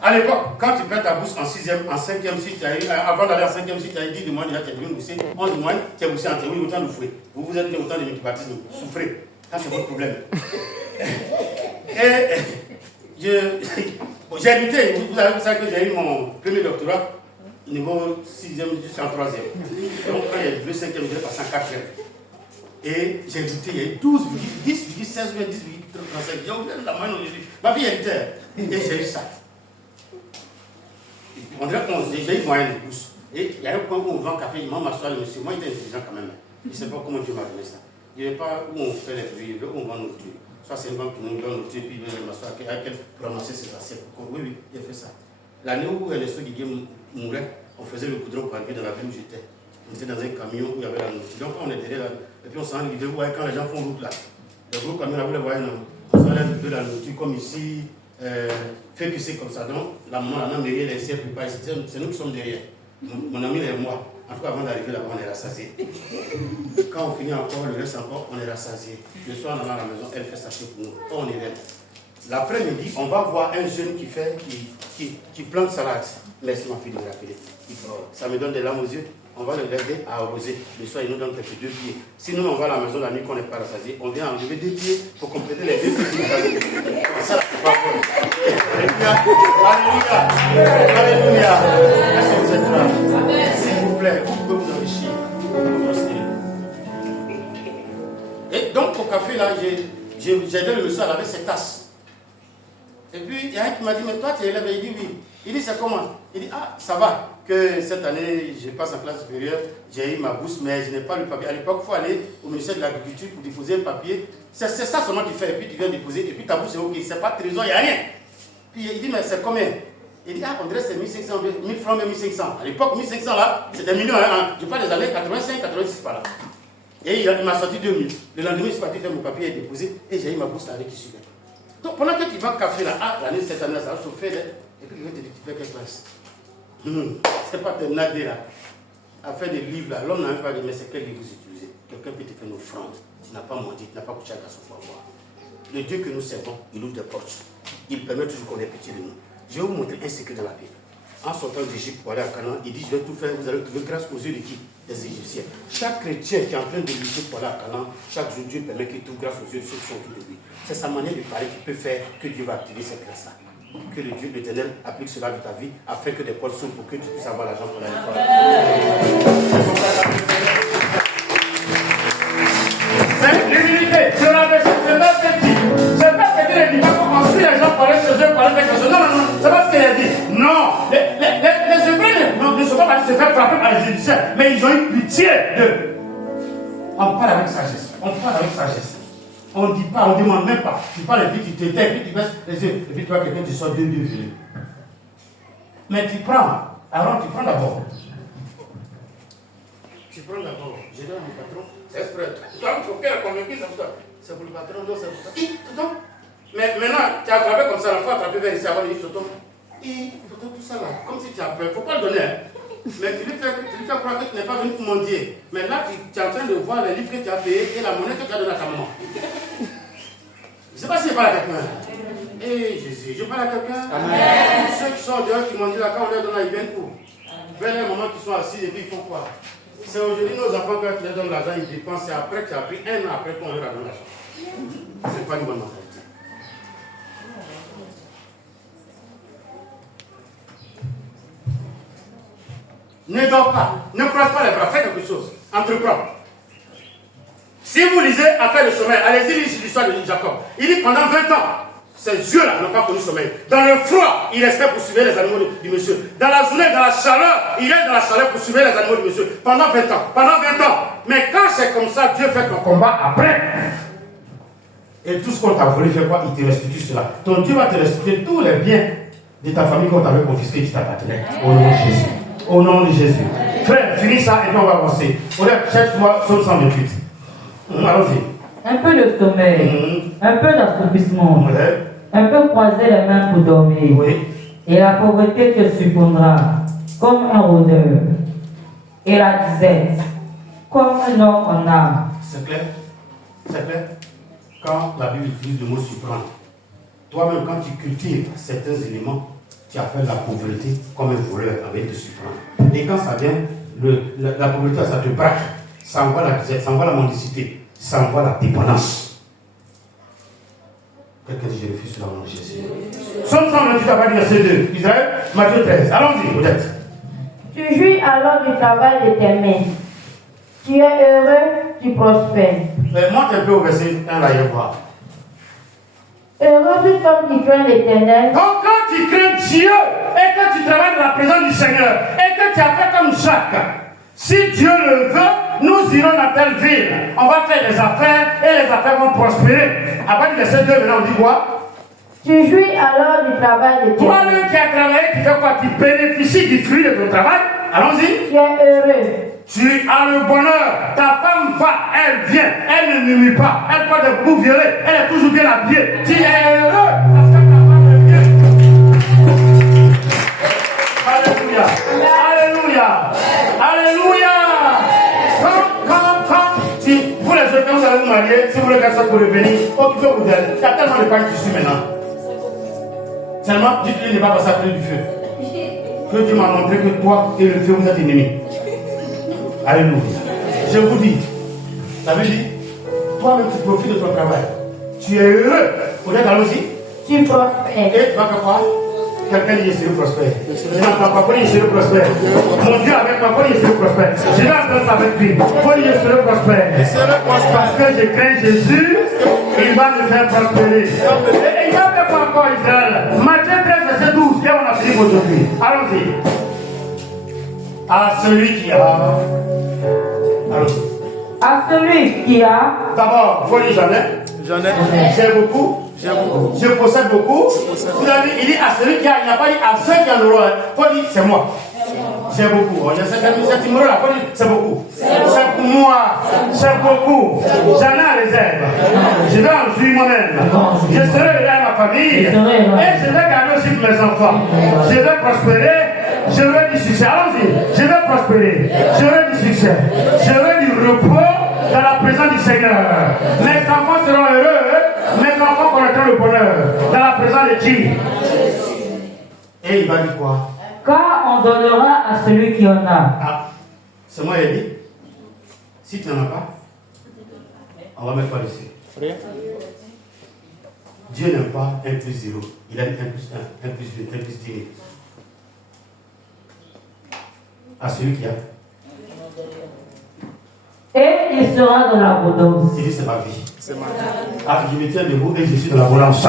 À l'époque, quand tu perds ta bourse en 6e, en 5e, si tu as eu, avant d'aller en 5e, si tu as eu 10 mois, déjà tu es venu bourser, 11 mois, tu es boursé en théorie, autant de fouet. Vous êtes autant de multibaptisme, souffrez. Ça, c'est votre problème. Et j'ai lutté, vous avez vu ça que j'ai eu mon premier doctorat, niveau 6e jusqu'en 3e. Donc, quand il y a eu le 5e, j'ai passé en 4e. Et j'ai lutté, il y a eu 12, 10,16, 10,35. J'ai ouvert la main aujourd'hui. Ma fille est luttée. Et j'ai eu ça. On dirait que j'ai eu moyen de bourse. Et il y a un point où on vend café, il m'a m'assoit le monsieur. Moi, il était intelligent quand même. Je ne sais pas comment Dieu m'a donné ça. Il n'y avait pas où on fait les bruits, où on vend nos tues. Soit c'est une banque qui nous donne nos tues, puis il vient m'asseoir avec elle pour ramasser ses assiettes. Oui, il a fait ça. L'année où les soeurs Guigué mouraient, on faisait le goudron pour arriver dans la ville où j'étais. On était dans un camion où il y avait la nourriture. Donc, on est derrière là. Et puis, on s'en arrive, vous voyez, quand les gens font route là, le gros camion là, vous les voyez, non. On s'en arrive de la nourriture comme ici. Fait que c'est comme ça. Donc, la maman, la mairie, les sièges, puis pas ici. C'est nous qui sommes derrière. Mon ami et moi. En tout cas, avant d'arriver là-bas, on est rassasiés. Quand on finit encore, le reste encore, on est rassasiés. Le soir, on est à la maison, elle fait sa chose pour nous. On est là. L'après-midi, on va voir un jeune qui plante salade. Laisse ma fille me rappeler. Ça me donne des larmes aux yeux. on va l'aider à arroser. Le soir, il nous donne quelques 2 pieds. Si nous, on va à la maison la nuit qu'on n'est pas rassasié, on vient enlever 2 pieds pour compléter les 2 pieds. C'est ça, c'est pas bon. Alléluia. Alléluia. Est-ce que vous êtes là? S'il vous plaît, vous pouvez vous enrichir. Et donc, au café, là, j'ai aidé le monsieur à laver ses tasses. Et puis, il y a un qui m'a dit, mais toi, tu es élève? Il dit, oui. Il dit, c'est comment? Il dit, ah, ça va, que cette année, je passe en classe supérieure, j'ai eu ma bourse, mais je n'ai pas le papier. À l'époque, il faut aller au ministère de l'Agriculture pour déposer un papier. C'est ça seulement qu'il fait. Et puis, tu viens déposer, et puis ta bourse est OK. C'est pas trésor, il n'y a rien. Puis, il dit, mais c'est combien? Il dit, ah, on dirait que c'est 1500, 1000 francs, mais 1500. À l'époque, 1500, là, c'était millions. Hein. Je parle des années 85, 86 par là. Et il m'a sorti 2000. Le lendemain, je suis parti faire mon papier et déposer, et j'ai eu ma bourse l'année qui suivait. Donc, pendant que tu vas au café là, ah, l'année, cette année, ça va chauffer, et puis il va te dire, tu fais quelle classe? C'est pas terminé là. À faire des livres là, l'homme n'a même pas dit, mais c'est quel livre vous utilisez? Quelqu'un peut te faire une offrande. Tu n'as pas menti, tu n'as pas couché à son pouvoir. Le Dieu que nous servons, il ouvre des portes. Il permet toujours qu'on est petit de nous. Je vais vous montrer un secret de la Bible. En sortant d'Égypte pour aller à Canaan, il dit, je vais tout faire, vous allez trouver grâce aux yeux de qui? Des Égyptiens. Chaque chrétien qui est en train de lutter pour aller à Canaan, chaque jour, Dieu permet qu'il trouve grâce aux yeux de ceux qui sont autour de lui. C'est sa manière de parler qui peut faire que Dieu va activer cette grâce-là. Que le Dieu l'Éternel applique cela dans ta vie afin que des portes s'ouvrent pour que tu puisses avoir l'argent pour la l'école. C'est l'humilité. C'est la version. C'est pas ce qu'il dit. C'est pas ce qu'il dit. Pas qu'on construit les gens pour aller chez eux, pour aller faire quelque chose. Non, non, non. C'est pas ce qu'il a dit. Non. Les Hébreux ne sont pas allés se faire frapper par les Égyptiens, mais ils ont eu pitié d'eux. On parle avec sagesse. On parle avec sagesse. On ne dit pas, on ne demande même pas. Tu parles et puis tu t'éteins, et puis tu baisses les yeux, et puis tu vois quelqu'un qui sort 2 filets. Mais tu prends. Alors tu prends d'abord. Tu prends d'abord. Je donne à mon patron. C'est exprès. Toi, il faut qu'elle convaincu, c'est pour le patron, non, c'est pour toi. Mais maintenant, tu as attrapé comme ça, la fois attrapé vers ici avant de dire tonton. Tout ça là, comme si tu as peur. Il ne faut pas le donner. Hein. Mais tu lui fais croire que tu n'es pas venu pour mendier. Mais là, tu es en train de voir les livres que tu as payés et la monnaie que tu as donnée à ta maman. Je ne sais pas si je parle à quelqu'un. Eh Jésus, je parle à quelqu'un. Tous ceux qui sont dehors, qui mendient là, quand on leur donne, ils viennent pour. Vers les mamans qui sont assis et puis ils font quoi? C'est aujourd'hui nos enfants, quand tu leur donnes l'argent, ils dépensent. C'est après que tu as pris 1 an après qu'on leur a donné l'argent. Ce n'est pas une bonne mentalité. Ne dors pas, ne croise pas les bras, fais quelque chose, entreprends. Si vous lisez Affaires de sommeil, allez-y lire l'histoire de Jacob. Il dit pendant 20 ans, ses yeux-là n'ont pas connu sommeil. Dans le froid, il restait pour suivre les animaux du monsieur. Dans la journée, dans la chaleur, il est dans la chaleur pour suivre les animaux du monsieur. Pendant 20 ans, pendant 20 ans. Mais quand c'est comme ça, Dieu fait ton combat après. Et tout ce qu'on t'a volé, fait quoi? Il te restitue cela. Ton Dieu va te restituer tous les biens de ta famille qu'on t'avait confisqué qui t'appartenait. Au nom de Jésus. Au nom de Jésus. Frère, finis ça et puis on va avancer. On est cherche-moi Psaume 128. Allons-y. Un peu de sommeil, un peu d'assoupissement, un peu croiser les mains pour dormir. Oui. Et la pauvreté te surprendra comme un rôdeur. Et la disette comme un homme en âme. C'est clair? C'est clair? Quand la Bible utilise le mot surprendre, toi-même quand tu cultives certains éléments, tu appelles la pauvreté comme un voleur avec te surprendre. Et quand ça vient, la pauvreté, ça te braque, ça envoie la disette, ça envoie la mendicité, ça envoie la dépendance. Quelqu'un dit je refuse le nom de Jésus. Somme 128 à partir du verset 2. Israël, Matthieu 13. Allons-y, peut-être. Tu jouis alors du travail de tes mains. Tu es heureux, tu prospères. Monte un peu au verset 1 là, il voir. Heureux tout homme qui craint l'Éternel. Donc quand tu crains Dieu et que tu travailles dans la présence du Seigneur et que tu as fait comme Jacques, si Dieu le veut, nous irons dans telle ville. On va faire des affaires et les affaires vont prospérer. À partir de verset 2, maintenant on dit quoi? Tu jouis alors du travail de tes mains. Toi-même qui as travaillé, tu fais quoi? Tu bénéficies du fruit de ton travail. Allons-y. Tu es heureux. Tu as le bonheur. Ta femme va, elle vient, elle ne murmure pas, elle porte des bouts violets, elle est toujours bien habillée. Tu es heureux parce que ta femme vient. Alléluia. Alléluia. Alléluia. Quand vous les autres, quand vous allez vous marier, si vous voulez qu'elle soit pour revenir, occupez-vous d'elle. Il y a tellement de pain qui suit maintenant. Seulement, dites-lui, ne va pas passer à côté du feu. Que Dieu m'a montré que toi et le feu, vous êtes ennemis. Alléluia. Je vous dis, ça veut dire, toi-même tu profites de ton travail. Tu es heureux. Vous êtes allons-y. Tu prospères. Et tu vas faire quoi? Quelqu'un dit je serai prospère. Je n'entends pas, je serai prospère. Mon Dieu avec moi, je serai prospère. Je vais entendre avec lui. Je serai prospère. Parce que je crains Jésus, il va me faire prospérer. Et il va faire quoi encore Israël? Matthieu 13, verset 12, et on a fini aujourd'hui. Allons-y. À celui qui a. Allons-y. À celui qui a. D'abord, il faut dire j'en ai. J'ai beaucoup. Je possède beaucoup. Il dit à celui qui a, il n'a pas dit à ceux qui en auront. Il faut dire c'est moi. J'ai beaucoup. Il y a cet numéro-là, il faut dire c'est beaucoup. C'est pour moi. C'est beaucoup. J'en ai à réserve. Je vais en jouir moi-même. Je serai heureux à ma famille. Et je vais garder aussi pour mes enfants. Je vais prospérer. Je veux du succès. Allons-y. Je vais prospérer. Je veux du succès. Je veux du repos dans la présence du Seigneur. Mes enfants seront heureux. Mes enfants connaîtront le bonheur dans la présence de qui? Et il va dire quoi? Car on donnera à celui qui en a. Ah, c'est moi qui ai dit. Si tu n'en as pas, on va mettre quoi dessus? Dieu n'aime pas 1 plus 0. Il aime 1 plus 1, 1 plus 2, 1 plus 10. À celui qui a. Et il sera dans l'abondance. Il dit c'est ma vie. Ah, je me tiens debout et je suis dans l'abondance.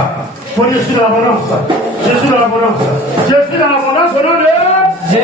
Je suis dans l'abondance. Je suis dans l'abondance. Je suis dans l'abondance au nom de